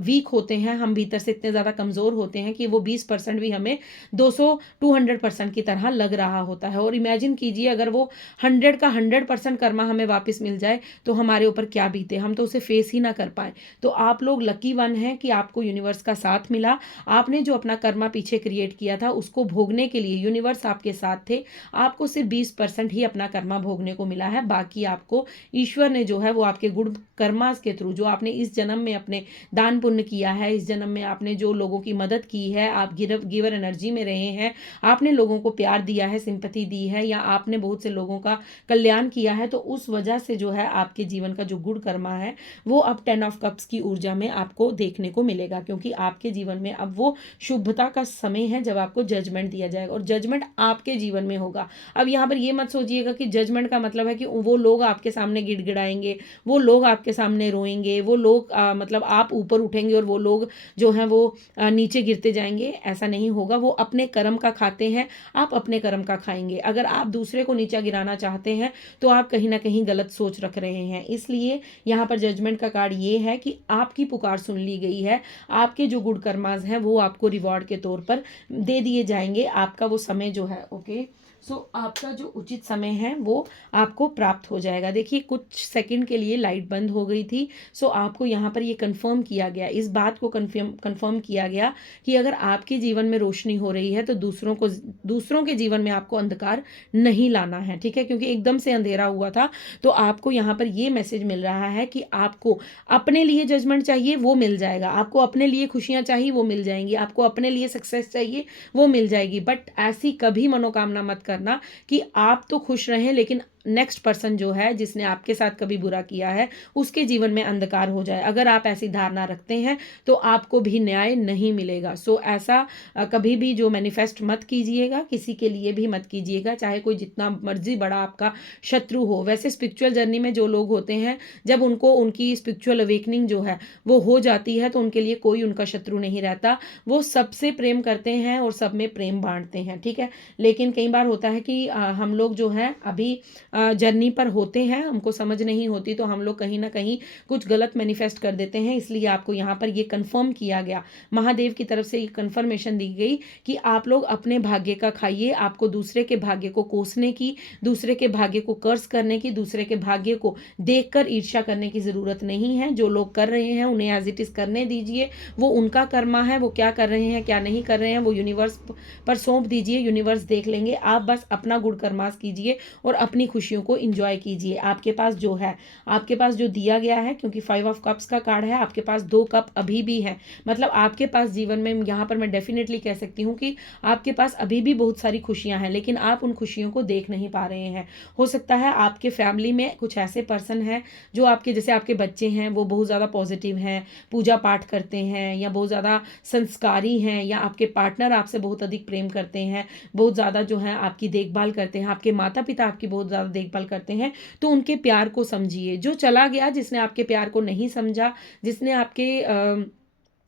वीक होते हैं, हम भीतर से इतने ज़्यादा कमज़ोर होते हैं कि वो 20% भी हमें 200-200% की तरह लग रहा होता है। और इमेजिन कीजिए अगर वो 100 का 100% कर्मा हमें वापस मिल जाए तो हमारे ऊपर क्या बीते, हम तो उसे फेस ही ना कर पाए। तो आप लोग लकी वन हैं कि आपको यूनिवर्स का साथ मिला। आपने जो अपना कर्मा पीछे क्रिएट किया था उसको भोगने के लिए यूनिवर्स आपके साथ थे। आपको सिर्फ 20% ही अपना कर्मा भोगने को मिला है, बाकी आपको ईश्वर ने जो है वो आपके गुड कर्मा के थ्रू, जो आपने इस जन्म में अपने दान पुण्य किया है, इस जन्म में आपने जो लोगों की मदद की है, आप गिवर एनर्जी में रहे हैं, आपने लोगों को प्यार दिया है, सिंपैथी दी है, या आपने बहुत से लोगों का कल्याण किया है, तो उस वजह से जो है आपके जीवन का जो गुड कर्मा है वो अब 10 ऑफ कप्स की ऊर्जा में आपको देखने को मिलेगा। क्योंकि आपके जीवन में अब वो शुभता का समय है जब आपको जजमेंट दिया जाएगा, और जजमेंट आपके जीवन में होगा। अब यहाँ पर ये मत सोचिएगा कि जजमेंट का मतलब है कि वो लोग आपके सामने गिड़गिड़ाएंगे, वो लोग आपके सामने रोएंगे, वो लोग मतलब आप ऊपर उठेंगे और वो लोग जो हैं वो नीचे गिरते जाएंगे। ऐसा नहीं होगा। वो अपने कर्म का खाते हैं, आप अपने कर्म का खाएंगे। अगर आप दूसरे को नीचा गिराना चाहते हैं तो आप कहीं ना कहीं गलत सोच रख रहे हैं। इसलिए यहाँ पर जजमेंट का कार्ड ये है कि आपकी पुकार सुन ली गई है, आपके जो गुड कर्मास हैं वो आपको रिवॉर्ड के तौर पर दे दिए जाएंगे। आपका वो समय जो है ओके, सो आपका जो उचित समय है वो आपको प्राप्त हो जाएगा। देखिए कुछ सेकंड के लिए लाइट बंद हो गई थी, सो आपको यहाँ पर ये कंफर्म किया गया, इस बात को कंफर्म किया गया कि अगर आपके जीवन में रोशनी हो रही है तो दूसरों के जीवन में आपको अंधकार नहीं लाना है, ठीक है। क्योंकि एकदम से अंधेरा हुआ था, तो आपको यहाँ पर ये मैसेज मिल रहा है कि आपको अपने लिए जजमेंट चाहिए वो मिल जाएगा, आपको अपने लिए खुशियां चाहिए वो मिल जाएंगी, आपको अपने लिए सक्सेस चाहिए वो मिल जाएगी। बट ऐसी कभी मनोकामना मत करना कि आप तो खुश रहें लेकिन नेक्स्ट पर्सन जो है जिसने आपके साथ कभी बुरा किया है उसके जीवन में अंधकार हो जाए। अगर आप ऐसी धारणा रखते हैं तो आपको भी न्याय नहीं मिलेगा। सो ऐसा कभी भी जो मैनिफेस्ट मत कीजिएगा, किसी के लिए भी मत कीजिएगा, चाहे कोई जितना मर्जी बड़ा आपका शत्रु हो। वैसे स्पिरिचुअल जर्नी में जो लोग होते हैं, जब उनको उनकी स्पिरिचुअल अवेकनिंग जो है वो हो जाती है तो उनके लिए कोई उनका शत्रु नहीं रहता, वो सबसे प्रेम करते हैं और सब में प्रेम बांटते हैं, ठीक है। लेकिन कई बार होता है कि हम लोग जो है अभी जर्नी पर होते हैं, हमको समझ नहीं होती, तो हम लोग कहीं ना कहीं कुछ गलत मैनिफेस्ट कर देते हैं। इसलिए आपको यहाँ पर ये कंफर्म किया गया, महादेव की तरफ से ये कंफर्मेशन दी गई कि आप लोग अपने भाग्य का खाइए। आपको दूसरे के भाग्य को कोसने की, दूसरे के भाग्य को कर्ज करने की, दूसरे के भाग्य को देखकर ईर्ष्या करने की ज़रूरत नहीं है। जो लोग कर रहे हैं उन्हें एज इट इज़ करने दीजिए, वो उनका कर्मा है, वो क्या कर रहे हैं क्या नहीं कर रहे हैं वो यूनिवर्स पर सौंप दीजिए, यूनिवर्स देख लेंगे। आप बस अपना गुड कर्मास कीजिए और अपनी खुशियों को एंजॉय कीजिए। आपके पास जो है, आपके पास जो दिया गया है, क्योंकि 5 ऑफ कप्स का कार्ड है, आपके पास 2 कप अभी भी है। मतलब आपके पास जीवन में, यहाँ पर मैं डेफिनेटली कह सकती हूँ कि आपके पास अभी भी बहुत सारी खुशियां हैं, लेकिन आप उन खुशियों को देख नहीं पा रहे हैं। हो सकता है आपके फैमिली में कुछ ऐसे पर्सन हैं जो आपके, जैसे आपके बच्चे हैं वो बहुत ज़्यादा पॉजिटिव हैं, पूजा पाठ करते हैं, या बहुत ज़्यादा संस्कारी हैं, या आपके पार्टनर आपसे बहुत अधिक प्रेम करते हैं, बहुत ज़्यादा जो है आपकी देखभाल करते हैं, आपके माता पिता आपकी बहुत ज़्यादा देखभाल करते हैं। तो उनके प्यार को समझिए। जो चला गया, जिसने आपके प्यार को नहीं समझा, जिसने आपके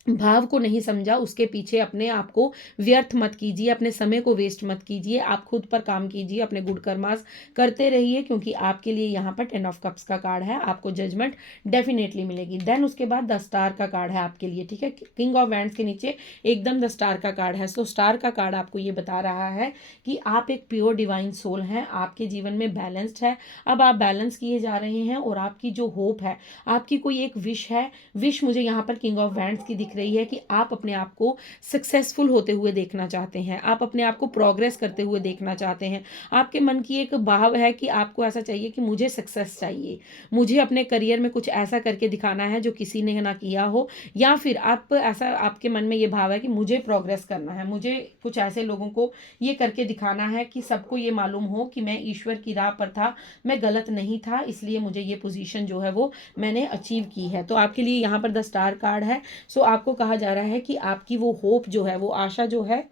भाव को नहीं समझा, उसके पीछे अपने आप को व्यर्थ मत कीजिए, अपने समय को वेस्ट मत कीजिए। आप खुद पर काम कीजिए, अपने गुड कर्मास करते रहिए, क्योंकि आपके लिए यहाँ पर 10 ऑफ कप्स का कार्ड है, आपको जजमेंट डेफिनेटली मिलेगी। देन उसके बाद 10 स्टार का कार्ड है आपके लिए, ठीक है। किंग ऑफ वैंड्स के नीचे एकदम 10 स्टार का कार्ड है। सो स्टार का कार्ड आपको ये बता रहा है कि आप एक प्योर डिवाइन सोल हैं, आपके जीवन में बैलेंस्ड है। अब आप बैलेंस किए जा रहे हैं और आपकी जो होप है, आपकी कोई एक विश है, विश मुझे यहाँ पर किंग ऑफ वैंड्स की दिख रही है कि आप अपने आप को सक्सेसफुल होते हुए देखना चाहते हैं, आप अपने आप को प्रोग्रेस करते हुए देखना चाहते हैं। आपके मन की एक भाव है कि आपको ऐसा चाहिए कि मुझे सक्सेस चाहिए, मुझे अपने करियर में कुछ ऐसा करके दिखाना है जो किसी ने ना किया हो, या फिर आप ऐसा, आपके मन में ये भाव है कि मुझे प्रोग्रेस करना है, मुझे कुछ ऐसे लोगों को ये करके दिखाना है कि सबको ये मालूम हो कि मैं ईश्वर की राह पर था, मैं गलत नहीं था, इसलिए मुझे ये पोजीशन जो है वो मैंने अचीव की है। तो आपके लिए यहाँ पर 10 स्टार कार्ड है। सो आपको कहा जा रहा है कि आपकी वो होप जो है, वो आशा जो है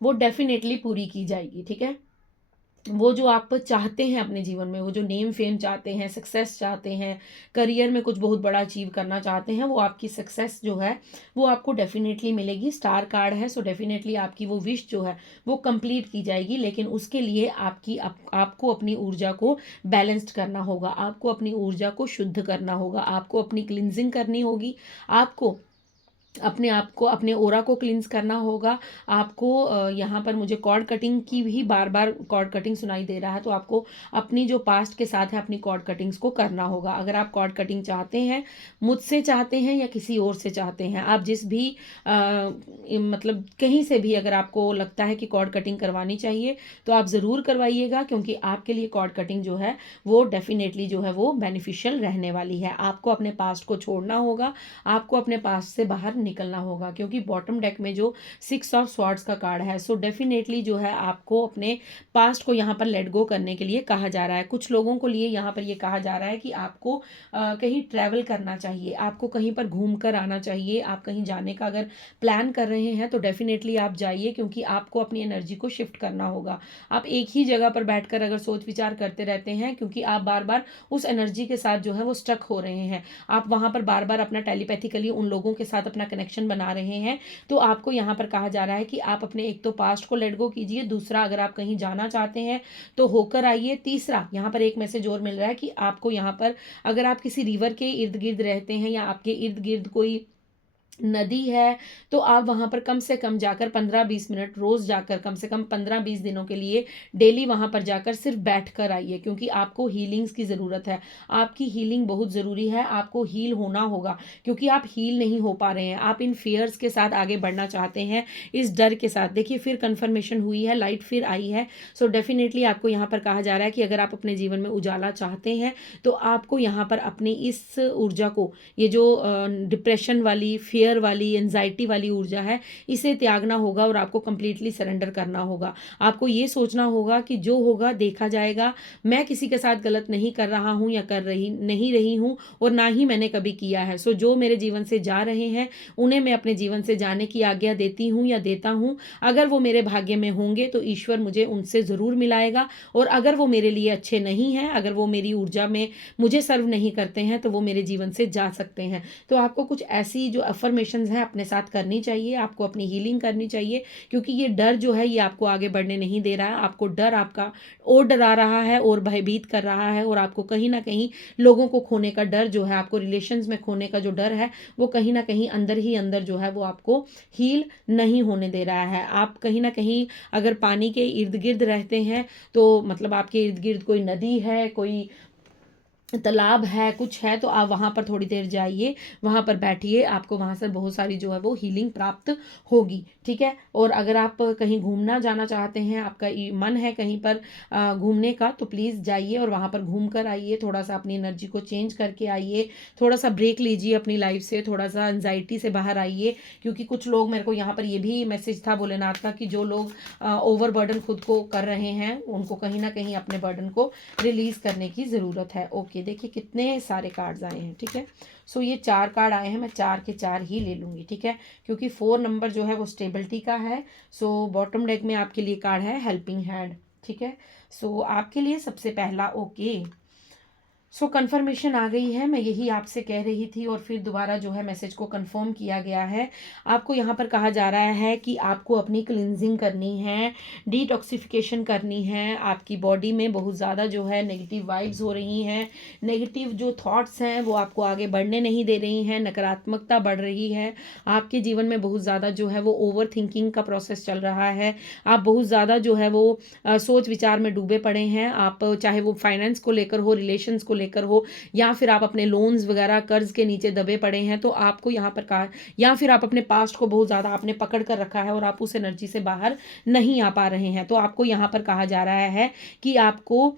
वो डेफिनेटली पूरी की जाएगी, ठीक है। वो जो आप चाहते हैं अपने जीवन में, वो जो नेम फेम चाहते हैं, सक्सेस चाहते हैं, करियर में कुछ बहुत बड़ा अचीव करना चाहते हैं, वो आपकी सक्सेस जो है वो आपको डेफिनेटली मिलेगी। स्टार कार्ड है, सो डेफिनेटली आपकी वो विश जो है वो कंप्लीट की जाएगी। लेकिन उसके लिए आपको अपनी ऊर्जा को बैलेंस्ड करना होगा, आपको अपनी ऊर्जा को शुद्ध करना होगा, आपको अपनी क्लिनजिंग करनी होगी, आपको अपने आप को, अपने ओरा को क्लींस करना होगा। आपको यहाँ पर मुझे कॉर्ड कटिंग की भी बार बार कॉर्ड कटिंग सुनाई दे रहा है, तो आपको अपनी जो पास्ट के साथ है अपनी कॉर्ड कटिंग्स को करना होगा। अगर आप कॉर्ड कटिंग चाहते हैं, मुझसे चाहते हैं या किसी और से चाहते हैं, आप जिस भी मतलब कहीं से भी अगर आपको लगता है कि कॉर्ड कटिंग करवानी चाहिए तो आप ज़रूर करवाइएगा, क्योंकि आपके लिए कॉर्ड कटिंग जो है वो डेफिनेटली जो है वो बेनिफिशियल रहने वाली है। आपको अपने पास्ट को छोड़ना होगा, आपको अपने पास्ट से बाहर निकलना होगा, क्योंकि बॉटम डेक में जो 6 ऑफ स्वॉर्ड्स का कार्ड है, सो डेफिनेटली जो है आपको अपने पास्ट को यहाँ पर लेट गो करने के लिए कहा जा रहा है। कुछ लोगों को लिए यहाँ पर ये कहा जा रहा है कि आपको कहीं ट्रैवल करना चाहिए, आपको कहीं पर घूम कर आना चाहिए। आप कहीं जाने का अगर प्लान कर रहे हैं तो डेफिनेटली आप जाइए, क्योंकि आपको अपनी एनर्जी को शिफ्ट करना होगा। आप एक ही जगह पर बैठकर अगर सोच विचार करते रहते हैं, क्योंकि आप बार बार उस एनर्जी के साथ जो है वो स्टक हो रहे हैं, आप वहां पर बार बार अपना टेलीपैथिकली उन लोगों के साथ अपना कनेक्शन बना रहे हैं, तो आपको यहाँ पर कहा जा रहा है कि आप अपने एक तो पास्ट को लेट गो कीजिए, दूसरा अगर आप कहीं जाना चाहते हैं तो होकर आइए, तीसरा यहाँ पर एक मैसेज और मिल रहा है कि आपको यहाँ पर अगर आप किसी रिवर के इर्द गिर्द रहते हैं या आपके इर्द गिर्द कोई नदी है, तो आप वहां पर कम से कम जाकर 15-20 मिनट रोज जाकर कम से कम 15-20 दिनों के लिए डेली वहां पर जाकर सिर्फ बैठ कर आइए, क्योंकि आपको हीलिंग्स की ज़रूरत है। आपकी हीलिंग बहुत ज़रूरी है, आपको हील होना होगा, क्योंकि आप हील नहीं हो पा रहे हैं। आप इन फेयर्स के साथ आगे बढ़ना चाहते हैं, इस डर के साथ। देखिए फिर कन्फर्मेशन हुई है, लाइट फिर आई है। सो डेफिनेटली आपको यहाँ पर कहा जा रहा है कि अगर आप अपने जीवन में उजाला चाहते हैं तो आपको यहाँ पर अपनी इस ऊर्जा को, ये जो डिप्रेशन वाली, फियर वाली, एंजाइटी वाली ऊर्जा है, इसे त्यागना होगा और आपको कंप्लीटली सरेंडर करना होगा। आपको ये सोचना होगा कि जो होगा देखा जाएगा, मैं किसी के साथ गलत नहीं कर रहा हूँ या कर रही नहीं रही हूँ, और ना ही मैंने कभी किया है। सो जो मेरे जीवन से जा रहे हैं उन्हें मैं अपने जीवन से जाने की आज्ञा देती हूँ या देता हूँ। अगर वो मेरे भाग्य में होंगे तो ईश्वर मुझे उनसे ज़रूर मिलाएगा, और अगर वो मेरे लिए अच्छे नहीं हैं, अगर वो मेरी ऊर्जा में मुझे सर्व नहीं करते हैं, तो वो मेरे जीवन से जा सकते हैं। तो आपको कुछ ऐसी जो अफर्मेशंस हैं अपने साथ करनी चाहिए, आपको अपनी हीलिंग करनी चाहिए, क्योंकि ये डर जो है ये आपको आगे बढ़ने नहीं दे रहा है। आपको डर आपका और डरा रहा है और भयभीत कर रहा है, और आपको कहीं ना कहीं लोगों को खोने का डर जो है, आपको रिलेशंस में खोने का जो डर है, वो कहीं ना कहीं अंदर ही अंदर जो है वो आपको हील नहीं होने दे रहा है। आप कहीं ना कहीं अगर पानी के इर्द गिर्द रहते हैं, तो मतलब आपके इर्द गिर्द कोई नदी है, कोई तालाब है, कुछ है, तो आप वहाँ पर थोड़ी देर जाइए, वहाँ पर बैठिए, आपको वहाँ से बहुत सारी जो है वो हीलिंग प्राप्त होगी। ठीक है। और अगर आप कहीं घूमना जाना चाहते हैं, आपका मन है कहीं पर घूमने का, तो प्लीज़ जाइए और वहाँ पर घूम कर आइए, थोड़ा सा अपनी एनर्जी को चेंज करके आइए, थोड़ा सा ब्रेक लीजिए अपनी लाइफ से, थोड़ा सा एंजाइटी से बाहर आइए। क्योंकि कुछ लोग, मेरे को यहाँ पर ये भी मैसेज था भोलेनाथ का, कि जो लोग ओवर बर्डन खुद को कर रहे हैं, उनको कहीं ना कहीं अपने बर्डन को रिलीज करने की ज़रूरत है। ओके, देखिए कितने सारे कार्ड्स आए हैं। ठीक है। सो ये 4 कार्ड आए हैं, मैं 4 के 4 ही ले लूँगी। ठीक है, क्योंकि 4 नंबर जो है वो स्टेबिलिटी का है। सो बॉटम डेक में आपके लिए कार्ड है हेल्पिंग हैंड। ठीक है। सो आपके लिए सबसे पहला, ओके, सो कन्फर्मेशन आ गई है, मैं यही आपसे कह रही थी, और फिर दोबारा जो है मैसेज को कंफर्म किया गया है। आपको यहाँ पर कहा जा रहा है कि आपको अपनी क्लिनजिंग करनी है, डिटॉक्सिफिकेशन करनी है। आपकी बॉडी में बहुत ज़्यादा जो है नेगेटिव वाइब्स हो रही हैं, नेगेटिव जो थॉट्स हैं वो आपको आगे बढ़ने नहीं दे रही हैं, नकारात्मकता बढ़ रही है। आपके जीवन में बहुत ज़्यादा जो है वो ओवर थिंकिंग का प्रोसेस चल रहा है। आप बहुत ज़्यादा जो है वो सोच विचार में डूबे पड़े हैं। आप चाहे वो फाइनेंस को लेकर हो, रिलेशंस को लेकर हो, या फिर आप अपने लोन्स वगैरह कर्ज के नीचे दबे पड़े हैं, तो आपको यहाँ पर कहा, या फिर आप अपने पास्ट को बहुत ज़्यादा आपने पकड़ कर रखा है और आप उस एनर्जी से बाहर नहीं आ पा रहे हैं, तो आपको यहाँ पर कहा जा रहा है कि आपको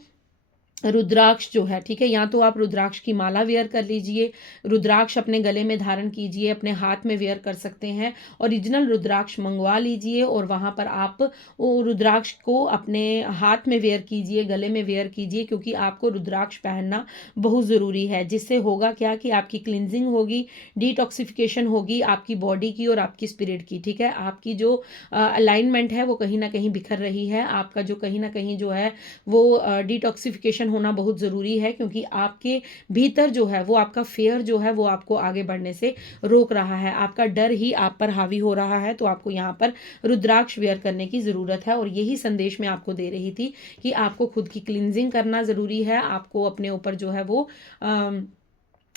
रुद्राक्ष जो है, ठीक है, या तो आप रुद्राक्ष की माला वेयर कर लीजिए, रुद्राक्ष अपने गले में धारण कीजिए, अपने हाथ में वेयर कर सकते हैं। ओरिजिनल रुद्राक्ष मंगवा लीजिए और वहाँ पर आप वो रुद्राक्ष को अपने हाथ में वेयर कीजिए, गले में वेयर कीजिए, क्योंकि आपको रुद्राक्ष पहनना बहुत ज़रूरी है। जिससे होगा क्या कि आपकी क्लिनजिंग होगी, डिटॉक्सिफिकेशन होगी आपकी बॉडी की और आपकी स्पिरिट की, ठीक है। आपकी जो अलाइनमेंट है वो कहीं ना कहीं बिखर रही है, आपका जो कहीं ना कहीं जो है वो डिटॉक्सिफिकेशन होना बहुत ज़रूरी है, क्योंकि आपके भीतर जो है वो आपका फेयर जो है वो आपको आगे बढ़ने से रोक रहा है, आपका डर ही आप पर हावी हो रहा है। तो आपको यहाँ पर रुद्राक्ष वेयर करने की ज़रूरत है और यही संदेश मैं आपको दे रही थी कि आपको खुद की क्लिनजिंग करना ज़रूरी है, आपको अपने ऊपर जो है वो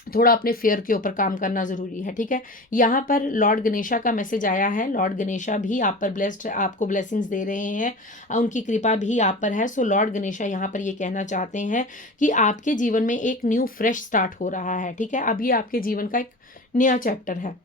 थोड़ा अपने फेयर के ऊपर काम करना ज़रूरी है, ठीक है। यहाँ पर लॉर्ड गणेशा का मैसेज आया है। लॉर्ड गणेशा भी आप पर ब्लेस्ड, आपको ब्लेसिंग्स दे रहे हैं, उनकी कृपा भी आप पर है। सो लॉर्ड गणेशा यहाँ पर ये कहना चाहते हैं कि आपके जीवन में एक न्यू फ्रेश स्टार्ट हो रहा है, ठीक है। अब ये आपके जीवन का एक नया चैप्टर है,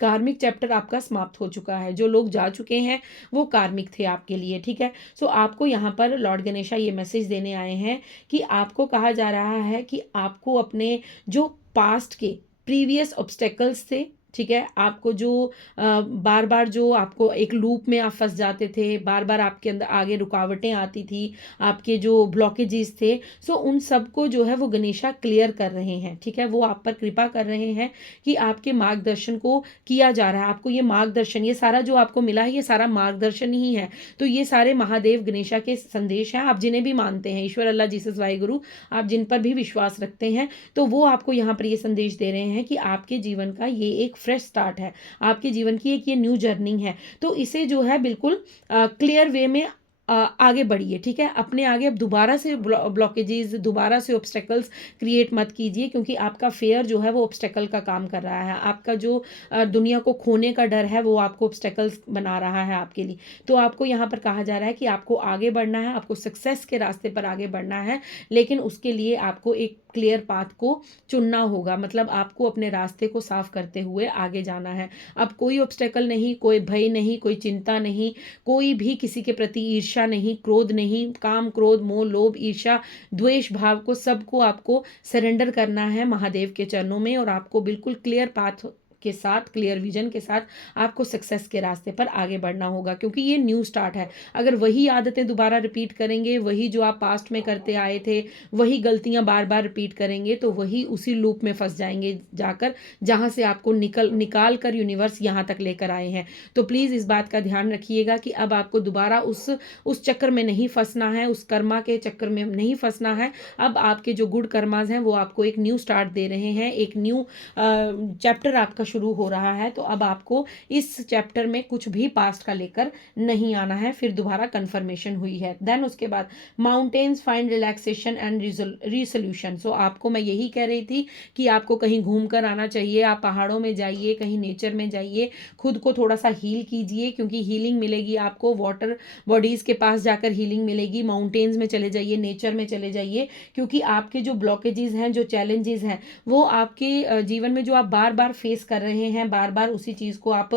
कार्मिक चैप्टर आपका समाप्त हो चुका है। जो लोग जा चुके हैं वो कार्मिक थे आपके लिए, ठीक है। सो आपको यहाँ पर लॉर्ड गणेशा ये मैसेज देने आए हैं कि आपको कहा जा रहा है कि आपको अपने जो पास्ट के प्रीवियस ऑब्स्टेकल्स थे, ठीक है, आपको जो बार बार जो आपको एक लूप में आप फंस जाते थे, बार बार आपके अंदर आगे रुकावटें आती थी, आपके जो ब्लॉकेजेस थे, सो उन सबको जो है वो गणेशा क्लियर कर रहे हैं, ठीक है। वो आप पर कृपा कर रहे हैं कि आपके मार्गदर्शन को किया जा रहा है। आपको ये मार्गदर्शन, ये सारा जो आपको मिला है ये सारा मार्गदर्शन ही है। तो ये सारे महादेव गणेशा के संदेश हैं, आप जिन्हें भी मानते हैं, ईश्वर, अल्लाह, जीसस, वाहिगुरु, आप जिन पर भी विश्वास रखते हैं, तो वो आपको यहाँ पर ये संदेश दे रहे हैं कि आपके जीवन का ये एक फ्रेश स्टार्ट है, आपके जीवन की एक ये न्यू जर्नी है। तो इसे जो है बिल्कुल क्लियर वे में आगे बढ़िए, ठीक है। अपने आगे अब दोबारा से ब्लॉकेजेस, दोबारा से ऑब्स्टेकल्स क्रिएट मत कीजिए, क्योंकि आपका फेयर जो है वो ऑब्स्टेकल का काम कर रहा है। आपका जो दुनिया को खोने का डर है वो आपको ऑब्स्टेकल्स बना रहा है आपके लिए। तो आपको यहाँ पर कहा जा रहा है कि आपको आगे बढ़ना है, आपको सक्सेस के रास्ते पर आगे बढ़ना है, लेकिन उसके लिए आपको एक क्लियर पाथ को चुनना होगा। मतलब आपको अपने रास्ते को साफ करते हुए आगे जाना है। अब कोई ऑब्स्टेकल नहीं, कोई भय नहीं, कोई चिंता नहीं, कोई भी किसी के प्रति ईर्ष्या नहीं, क्रोध नहीं, काम, क्रोध, मोह, लोभ, ईर्ष्या, द्वेष भाव को सबको आपको सरेंडर करना है महादेव के चरणों में, और आपको बिल्कुल क्लियर पाथ के साथ, क्लियर विजन के साथ आपको सक्सेस के रास्ते पर आगे बढ़ना होगा, क्योंकि ये न्यू स्टार्ट है। अगर वही आदतें दोबारा रिपीट करेंगे, वही जो आप पास्ट में करते आए थे, वही गलतियां बार बार रिपीट करेंगे, तो वही उसी लूप में फंस जाएंगे जाकर, जहां से आपको निकाल कर यूनिवर्स यहां तक लेकर आए हैं। तो प्लीज़ इस बात का ध्यान रखिएगा कि अब आपको दोबारा उस चक्कर में नहीं फंसना है, उस कर्मा के चक्कर में नहीं फंसना है। अब आपके जो गुड कर्माज हैं वो आपको एक न्यू स्टार्ट दे रहे हैं, एक न्यू चैप्टर आपका शुरू हो रहा है। तो अब आपको इस चैप्टर में कुछ भी पास्ट का लेकर नहीं आना है। फिर दोबारा कंफर्मेशन हुई है। देन उसके बाद mountains find relaxation and resolution. So आपको मैं यही कह रही थी कि आपको कहीं घूम कर आना चाहिए, आप पहाड़ों में जाइए, कहीं नेचर में जाइए, खुद को थोड़ा सा हील कीजिए, क्योंकि हीलिंग मिलेगी आपको वाटर बॉडीज के पास जाकर, हीलिंग मिलेगी। माउंटेन्स में चले जाइए, नेचर में चले जाइए, क्योंकि आपके जो ब्लॉकेजेस हैं, जो चैलेंजेस हैं, वो आपके जीवन में जो आप बार बार फेस कर रहे हैं, बार बार उसी चीज़ को आप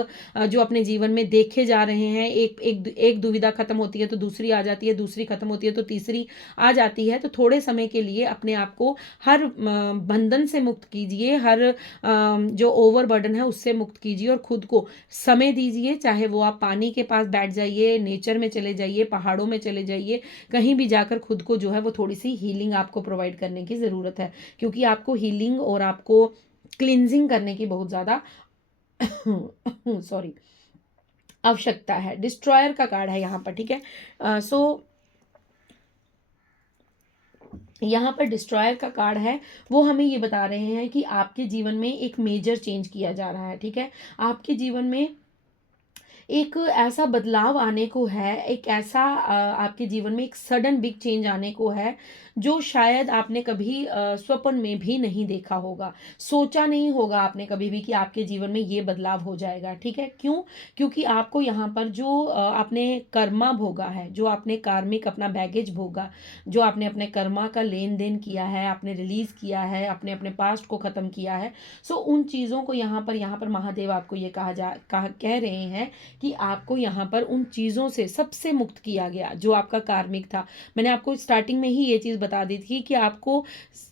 जो अपने जीवन में देखे जा रहे हैं, एक दुविधा खत्म होती है तो दूसरी आ जाती है, दूसरी खत्म होती है तो तीसरी आ जाती है। तो थोड़े समय के लिए अपने आप को हर बंधन से मुक्त कीजिए, हर जो ओवर बर्डन है उससे मुक्त कीजिए और खुद को समय दीजिए। चाहे वो आप पानी के पास बैठ जाइए, नेचर में चले जाइए, पहाड़ों में चले जाइए, कहीं भी जाकर खुद को जो है वो थोड़ी सी हीलिंग आपको प्रोवाइड करने की ज़रूरत है, क्योंकि आपको हीलिंग और आपको क्लिनजिंग करने की बहुत ज़्यादा सॉरी आवश्यकता है। डिस्ट्रॉयर का कार्ड है यहाँ पर, ठीक है। सो यहाँ पर डिस्ट्रॉयर का कार्ड है, वो हमें ये बता रहे हैं कि आपके जीवन में एक मेजर चेंज किया जा रहा है, ठीक है। आपके जीवन में एक ऐसा बदलाव आने को है, एक ऐसा आपके जीवन में एक सडन बिग चेंज आने को है, जो शायद आपने कभी स्वप्न में भी नहीं देखा होगा, सोचा नहीं होगा आपने कभी भी कि आपके जीवन में ये बदलाव हो जाएगा, ठीक है। क्यों? क्योंकि आपको यहाँ पर जो आपने कर्मा भोगा है, जो आपने कार्मिक अपना बैगेज भोगा, जो आपने अपने कर्मा का लेन देन किया है, आपने रिलीज किया है, आपने अपने पास्ट को खत्म किया है, सो उन चीज़ों को यहाँ पर महादेव आपको ये कह रहे हैं कि आपको यहाँ पर उन चीज़ों से सबसे मुक्त किया गया जो आपका कार्मिक था। मैंने आपको स्टार्टिंग में ही ये चीज़ बता दी थी कि आपको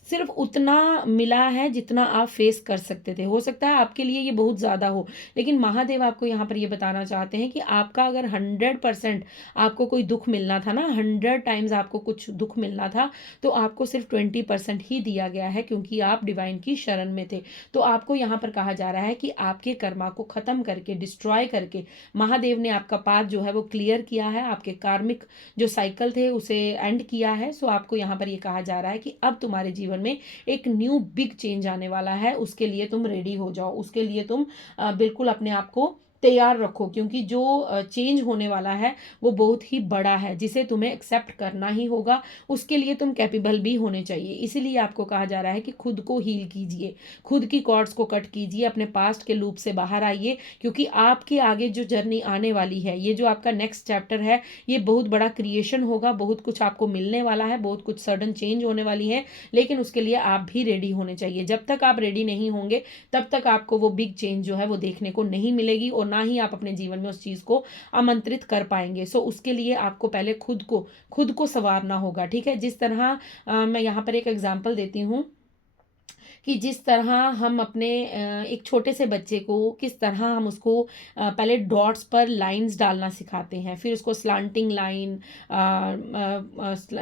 सिर्फ उतना मिला है जितना आप फेस कर सकते थे। हो सकता है आपके लिए ये बहुत ज़्यादा हो, लेकिन महादेव आपको यहाँ पर ये बताना चाहते हैं कि आपका अगर 100% आपको कोई दुख मिलना था ना, 100 टाइम्स आपको कुछ दुख मिलना था, तो आपको सिर्फ 20% ही दिया गया है, क्योंकि आप डिवाइन की शरण में थे। तो आपको यहाँ पर कहा जा रहा है कि आपके कर्मा को खत्म करके, डिस्ट्रॉय करके महादेव ने आपका पाथ जो है वो क्लियर किया है, आपके कार्मिक जो साइकिल थे उसे एंड किया है। सो आपको यहाँ पर ये कहा जा रहा है कि अब तुम्हारे जीवन में एक न्यू बिग चेंज आने वाला है, उसके लिए तुम रेडी हो जाओ, उसके लिए तुम बिल्कुल अपने आप को तैयार रखो, क्योंकि जो चेंज होने वाला है वो बहुत ही बड़ा है, जिसे तुम्हें एक्सेप्ट करना ही होगा। उसके लिए तुम कैपेबल भी होने चाहिए। इसीलिए आपको कहा जा रहा है कि खुद को हील कीजिए, खुद की कॉर्ड्स को कट कीजिए, अपने पास्ट के लूप से बाहर आइए, क्योंकि आपके आगे जो जर्नी आने वाली है, ये जो आपका नेक्स्ट चैप्टर है, ये बहुत बड़ा क्रिएशन होगा, बहुत कुछ आपको मिलने वाला है, बहुत कुछ सडन चेंज होने वाली है। लेकिन उसके लिए आप भी रेडी होने चाहिए। जब तक आप रेडी नहीं होंगे तब तक आपको वो बिग चेंज जो है वो देखने को नहीं मिलेगी, और ना ही आप अपने जीवन में उस चीज़ को आमंत्रित कर पाएंगे। सो उसके लिए आपको पहले खुद को संवारना होगा। ठीक है, जिस तरह मैं यहाँ पर एक एग्जांपल देती हूँ कि जिस तरह हम अपने एक छोटे से बच्चे को किस तरह हम उसको पहले डॉट्स पर लाइंस डालना सिखाते हैं, फिर उसको स्लांटिंग लाइन,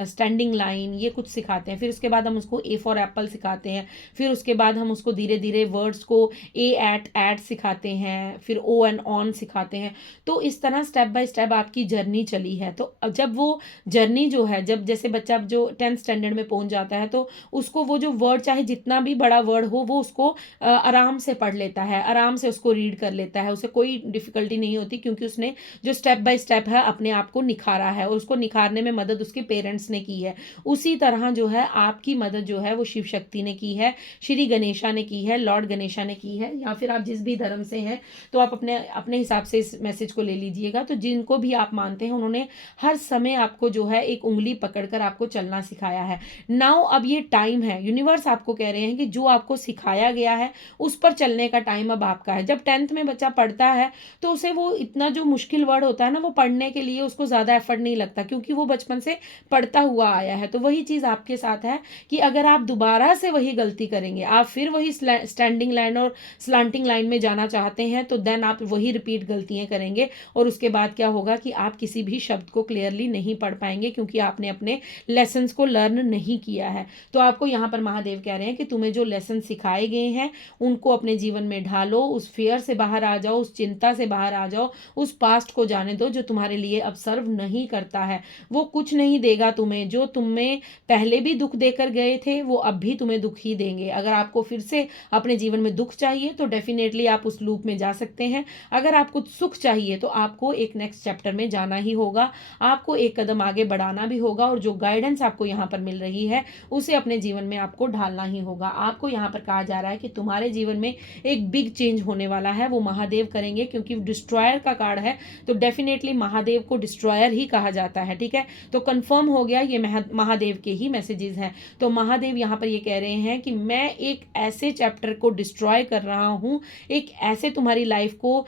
स्टैंडिंग लाइन, ये कुछ सिखाते हैं। फिर उसके बाद हम उसको ए फॉर एप्पल सिखाते हैं। फिर उसके बाद हम उसको धीरे धीरे वर्ड्स को ए एट सिखाते हैं, फिर ओ एंड ऑन सिखाते हैं। तो इस तरह स्टेप बाय स्टेप आपकी जर्नी चली है। तो जब वो जर्नी जो है, जब जैसे बच्चा जो 10th स्टैंडर्ड में पहुंच जाता है, तो उसको वो जो वर्ड, चाहे जितना भी बड़ा वर्ड हो, वो उसको आराम से पढ़ लेता है, आराम से उसको रीड कर लेता है, उसे कोई डिफिकल्टी नहीं होती, क्योंकि उसने जो स्टेप बाय स्टेप है अपने आप को निखारा है, और उसको निखारने में मदद उसके पेरेंट्स ने की है। उसी तरह जो है आपकी मदद जो है वो शिव शक्ति ने की है, श्री गणेशा ने की है, लॉर्ड गणेशा ने की है, या फिर आप जिस भी धर्म से हैं तो आप अपने अपने हिसाब से इस मैसेज को ले लीजिएगा। तो जिनको भी आप मानते हैं, उन्होंने हर समय आपको जो है एक उंगली पकड़कर आपको चलना सिखाया है। नाउ अब ये टाइम है, यूनिवर्स आपको कह रहे हैं कि जो आपको सिखाया गया है उस पर चलने का टाइम अब आपका है। जब 10th में बच्चा पढ़ता है तो उसे वो इतना जो मुश्किल वर्ड होता है ना, वो पढ़ने के लिए उसको ज़्यादा एफर्ट नहीं लगता, क्योंकि वो बचपन से पढ़ता हुआ आया है। तो वही चीज़ आपके साथ है कि अगर आप दोबारा से वही गलती करेंगे, आप फिर वही स्टैंडिंग लाइन और स्लांटिंग लाइन में जाना चाहते हैं, तो देन आप वही रिपीट गलतियां करेंगे, और उसके बाद क्या होगा कि आप किसी भी शब्द को क्लियरली नहीं पढ़ पाएंगे, क्योंकि आपने अपने लेसन्स को लर्न नहीं किया है। तो आपको यहाँ पर महादेव कह रहे हैं कि तुम्हें जो लेसन सिखाए गए हैं उनको अपने जीवन में ढालो, उस फियर से बाहर आ जाओ, उस चिंता से बाहर आ जाओ, उस पास्ट को जाने दो जो तुम्हारे लिए अब सर्व नहीं करता है। वो कुछ नहीं देगा तुम्हें। जो तुम्हें पहले भी दुख देकर गए थे वो अब भी तुम्हें दुख ही देंगे। अगर आपको फिर से अपने जीवन में दुख चाहिए तो डेफिनेटली आप उस लूप में जा सकते हैं। अगर आपको सुख चाहिए तो आपको एक नेक्स्ट चैप्टर में जाना ही होगा, आपको एक कदम आगे बढ़ाना भी होगा, और जो गाइडेंस आपको यहाँ पर मिल रही है उसे अपने जीवन में आपको ढालना ही होगा। आपको यहाँ पर कहा जा रहा है कि तुम्हारे जीवन में एक बिग चेंज होने वाला है, वो महादेव करेंगे, क्योंकि डिस्ट्रॉयर का कार्ड है तो डेफिनेटली महादेव को डिस्ट्रॉयर ही कहा जाता है। ठीक है, तो कंफर्म हो गया, ये महादेव के ही मैसेजेस हैं। तो महादेव यहाँ पर ये कह रहे हैं कि मैं एक ऐसे चैप्टर को डिस्ट्रॉय कर रहा हूँ, एक ऐसे तुम्हारी लाइफ को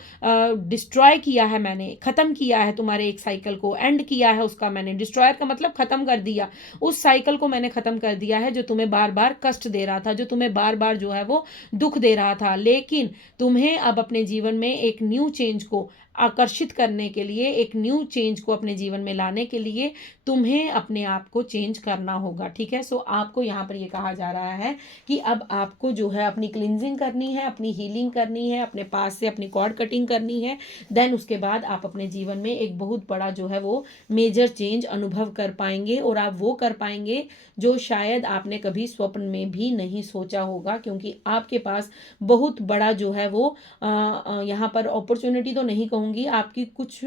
डिस्ट्रॉय किया है मैंने, खत्म किया है, तुम्हारे एक साइकिल को एंड किया है उसका मैंने। डिस्ट्रॉयर का मतलब खत्म कर दिया, उस साइकिल को मैंने खत्म कर दिया है जो तुम्हें बार बार कष्ट दे रहा था, जो तुम्हें बार बार जो है वो दुख दे रहा था। लेकिन तुम्हें अब अपने जीवन में एक न्यू चेंज को आकर्षित करने के लिए, एक न्यू चेंज को अपने जीवन में लाने के लिए तुम्हें अपने आप को चेंज करना होगा। ठीक है, सो आपको यहाँ पर ये कहा जा रहा है कि अब आपको जो है अपनी क्लिनजिंग करनी है, अपनी हीलिंग करनी है, अपने पास से अपनी कॉर्ड कटिंग करनी है। देन उसके बाद आप अपने जीवन में एक बहुत बड़ा जो है वो मेजर चेंज अनुभव कर पाएंगे, और आप वो कर पाएंगे जो शायद आपने कभी स्वप्न में भी नहीं सोचा होगा, क्योंकि आपके पास बहुत बड़ा जो है वो यहाँ पर अपॉर्चुनिटी तो नहीं कहूँगी, आपकी कुछ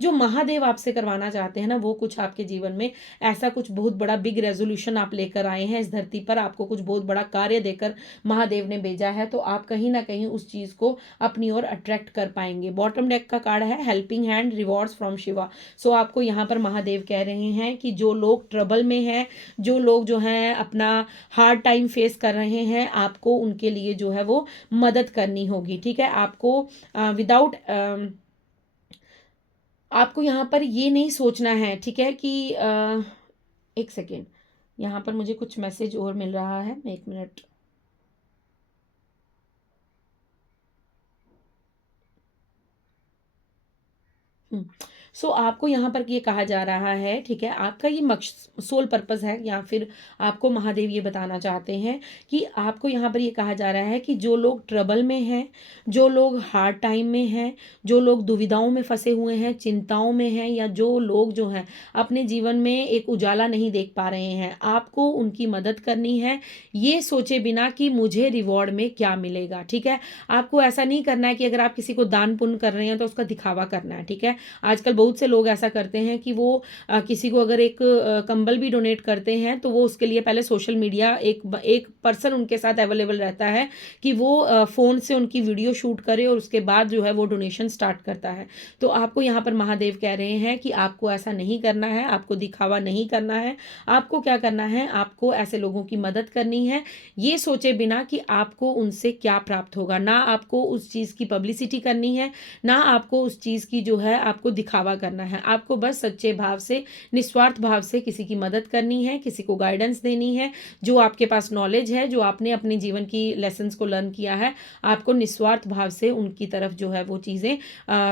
जो महादेव आपसे करवाना चाहते हैं ना, वो कुछ आपके जीवन में ऐसा कुछ बहुत बड़ा बिग रेजोल्यूशन आप लेकर आए हैं इस धरती पर, आपको कुछ बहुत बड़ा कार्य देकर महादेव ने भेजा है, तो आप कहीं ना कहीं उस चीज को अपनी ओर अट्रैक्ट कर पाएंगे। बॉटम डेक का कार्ड है helping hand, rewards from Shiva. So आपको यहाँ पर महादेव कह रहे हैं कि जो लोग ट्रबल में हैं, जो लोग जो हैं अपना हार्ड टाइम फेस कर रहे हैं, आपको उनके लिए जो है वो मदद करनी होगी। ठीक है, आपको विदाउट आपको यहाँ पर ये नहीं सोचना है, ठीक है, कि एक सेकेंड, यहाँ पर मुझे कुछ मैसेज और मिल रहा है, एक मिनट। सो आपको यहाँ पर ये कहा जा रहा है, ठीक है, आपका ये मकसद सोल पर्पस है, या फिर आपको महादेव ये बताना चाहते हैं कि आपको यहाँ पर ये कहा जा रहा है कि जो लोग ट्रबल में हैं, जो लोग हार्ड टाइम में हैं, जो लोग दुविधाओं में फंसे हुए हैं, चिंताओं में हैं, या जो लोग जो हैं अपने जीवन में एक उजाला नहीं देख पा रहे हैं, आपको उनकी मदद करनी है, ये सोचे बिना कि मुझे रिवॉर्ड में क्या मिलेगा, ठीक है। आपको ऐसा नहीं करना है कि अगर आप किसी को दान पुण्य कर रहे हैं तो उसका दिखावा करना है, ठीक है। आजकल बहुत से लोग ऐसा करते हैं कि वो किसी को अगर एक कंबल भी डोनेट करते हैं तो वो उसके लिए पहले सोशल मीडिया एक पर्सन उनके साथ अवेलेबल रहता है कि वो फ़ोन से उनकी वीडियो शूट करे और उसके बाद जो है वो डोनेशन स्टार्ट करता है। तो आपको यहाँ पर महादेव कह रहे हैं कि आपको ऐसा नहीं करना है, आपको दिखावा नहीं करना है। आपको क्या करना है, आपको ऐसे लोगों की मदद करनी है, ये सोचे बिना कि आपको उनसे क्या प्राप्त होगा। ना आपको उस चीज़ की पब्लिसिटी करनी है, ना आपको उस चीज़ की जो है आपको दिखावा करना है। आपको बस सच्चे भाव से, निस्वार्थ भाव से किसी की मदद करनी है, किसी को गाइडेंस देनी है, जो आपके पास नॉलेज है, जो आपने अपने जीवन की लेसन्स को लर्न किया है, आपको निस्वार्थ भाव से उनकी तरफ जो है वो चीज़ें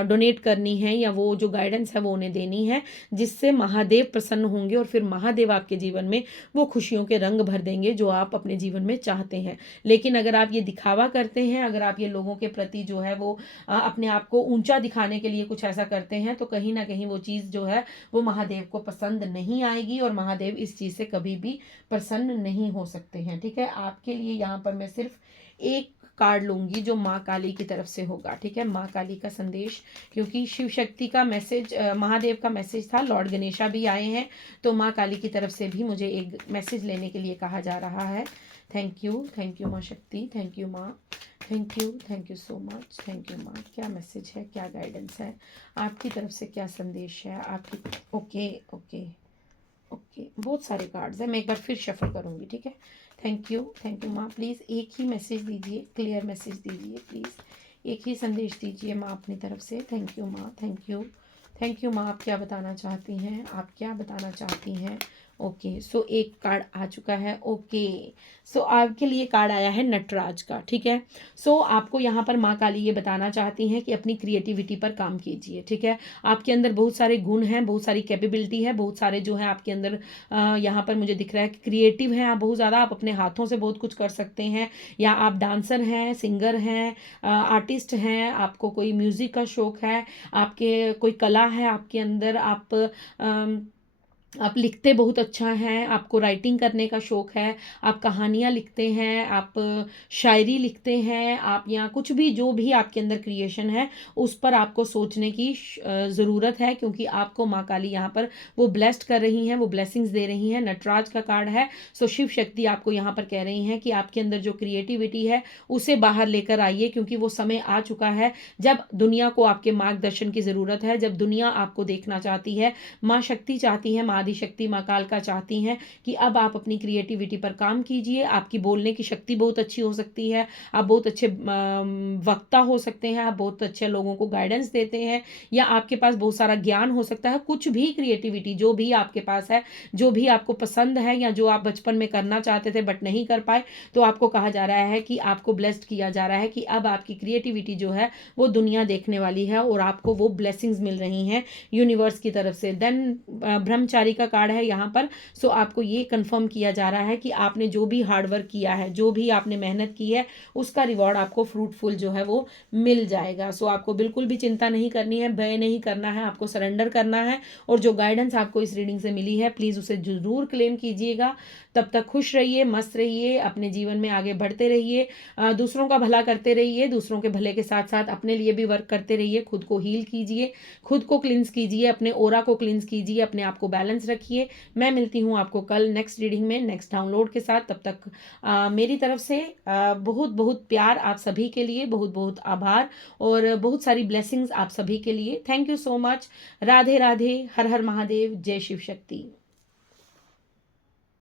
डोनेट करनी है, या वो जो गाइडेंस है वो उन्हें देनी है, जिससे महादेव प्रसन्न होंगे और फिर महादेव आपके जीवन में वो खुशियों के रंग भर देंगे जो आप अपने जीवन में चाहते हैं। लेकिन अगर आप ये दिखावा करते हैं, अगर आप ये लोगों के प्रति जो है वो अपने आप को ऊंचा दिखाने के लिए कुछ ऐसा करते हैं, तो कहीं ना कहीं वो चीज़ जो है वो महादेव को पसंद नहीं आएगी, और महादेव इस चीज़ से कभी भी प्रसन्न नहीं हो सकते हैं, ठीक है। आपके लिए यहाँ पर मैं सिर्फ एक कार्ड लूंगी जो माँ काली की तरफ से होगा, ठीक है, माँ काली का संदेश, क्योंकि शिव शक्ति का मैसेज, महादेव का मैसेज था, लॉर्ड गणेशा भी आए हैं, तो माँ काली की तरफ से भी मुझे एक मैसेज लेने के लिए कहा जा रहा है। थैंक यू माँ शक्ति, थैंक यू माँ, thank you so much, thank you माँ। क्या मैसेज है, क्या गाइडेंस है आपकी तरफ से, क्या संदेश है आपकी। ओके ओके ओके, बहुत सारे कार्ड्स हैं, मैं एक बार फिर शफल करूँगी, ठीक है। थैंक यू माँ। प्लीज़ एक ही मैसेज दीजिए, क्लियर मैसेज दीजिए प्लीज़, एक ही संदेश दीजिए माँ अपनी तरफ से। थैंक यू माँ, थैंक यू माँ। आप क्या बताना चाहती हैं, आप क्या बताना चाहती हैं। ओके, सो एक कार्ड आ चुका है। ओके, सो आपके लिए कार्ड आया है नटराज का, ठीक है। सो आपको यहाँ पर माँ काली ये बताना चाहती हैं कि अपनी क्रिएटिविटी पर काम कीजिए, ठीक है। आपके अंदर बहुत सारे गुण हैं, बहुत सारी कैपेबिलिटी है, बहुत सारे जो है आपके अंदर यहाँ पर मुझे दिख रहा है कि क्रिएटिव हैं आप बहुत ज़्यादा, आप अपने हाथों से बहुत कुछ कर सकते हैं, या आप डांसर हैं, सिंगर हैं, आर्टिस्ट हैं, आपको कोई म्यूज़िक का शौक है, आपके कोई कला है आपके अंदर, आप लिखते बहुत अच्छा हैं, आपको राइटिंग करने का शौक है, आप कहानियाँ लिखते हैं, आप शायरी लिखते हैं, आप यहाँ कुछ भी जो भी आपके अंदर क्रिएशन है उस पर आपको सोचने की ज़रूरत है, क्योंकि आपको माँ काली यहाँ पर वो ब्लेस्ड कर रही हैं, वो ब्लेसिंग्स दे रही हैं। नटराज का कार्ड है, सो शिव शक्ति आपको यहाँ पर कह रही हैं कि आपके अंदर जो क्रिएटिविटी है उसे बाहर लेकर आइए, क्योंकि वो समय आ चुका है जब दुनिया को आपके मार्गदर्शन की ज़रूरत है, जब दुनिया आपको देखना चाहती है। माँ शक्ति चाहती है, माँ आदिशक्ति माँ कालका चाहती हैं कि अब आप अपनी क्रिएटिविटी पर काम कीजिए। आपकी बोलने की शक्ति बहुत अच्छी हो सकती है, आप बहुत अच्छे वक्ता हो सकते हैं, आप बहुत अच्छे लोगों को गाइडेंस देते हैं, या आपके पास बहुत सारा ज्ञान हो सकता है। कुछ भी क्रिएटिविटी जो भी आपके पास है, जो भी आपको पसंद है, या जो आप बचपन में करना चाहते थे बट नहीं कर पाए, तो आपको कहा जा रहा है कि आपको ब्लेस्ड किया जा रहा है कि अब आपकी क्रिएटिविटी जो है वो दुनिया देखने वाली है, और आपको वो ब्लेसिंग्स मिल रही हैं यूनिवर्स की तरफ से। देन ब्रह्मचारी का कार्ड है यहाँ पर, सो आपको ये कंफर्म किया जा रहा है कि आपने जो भी हार्डवर्क किया है, जो भी आपने मेहनत की है, उसका रिवॉर्ड आपको फ्रूटफुल जो है वो मिल जाएगा। सो आपको बिल्कुल भी चिंता नहीं करनी है, भय नहीं करना है, आपको सरेंडर करना है, और जो गाइडेंस आपको इस रीडिंग से मिली है प्लीज़ उसे जरूर क्लेम कीजिएगा। तब तक खुश रहिए, मस्त रहिए, अपने जीवन में आगे बढ़ते रहिए, दूसरों का भला करते रहिए, दूसरों के भले के साथ साथ अपने लिए भी वर्क करते रहिए, खुद को हील कीजिए, खुद को क्लिंस कीजिए, अपने ओरा को क्लिंस कीजिए, अपने आप को बैलेंस रखिए। मैं मिलती हूँ आपको कल नेक्स्ट रीडिंग में, नेक्स्ट डाउनलोड के साथ। तब तक मेरी तरफ से बहुत बहुत प्यार आप सभी के लिए, बहुत बहुत आभार, और बहुत सारी ब्लेसिंग्स आप सभी के लिए। Thank you so much. Radhe Radhe, Har Har Mahadev, जय शिव शक्ति।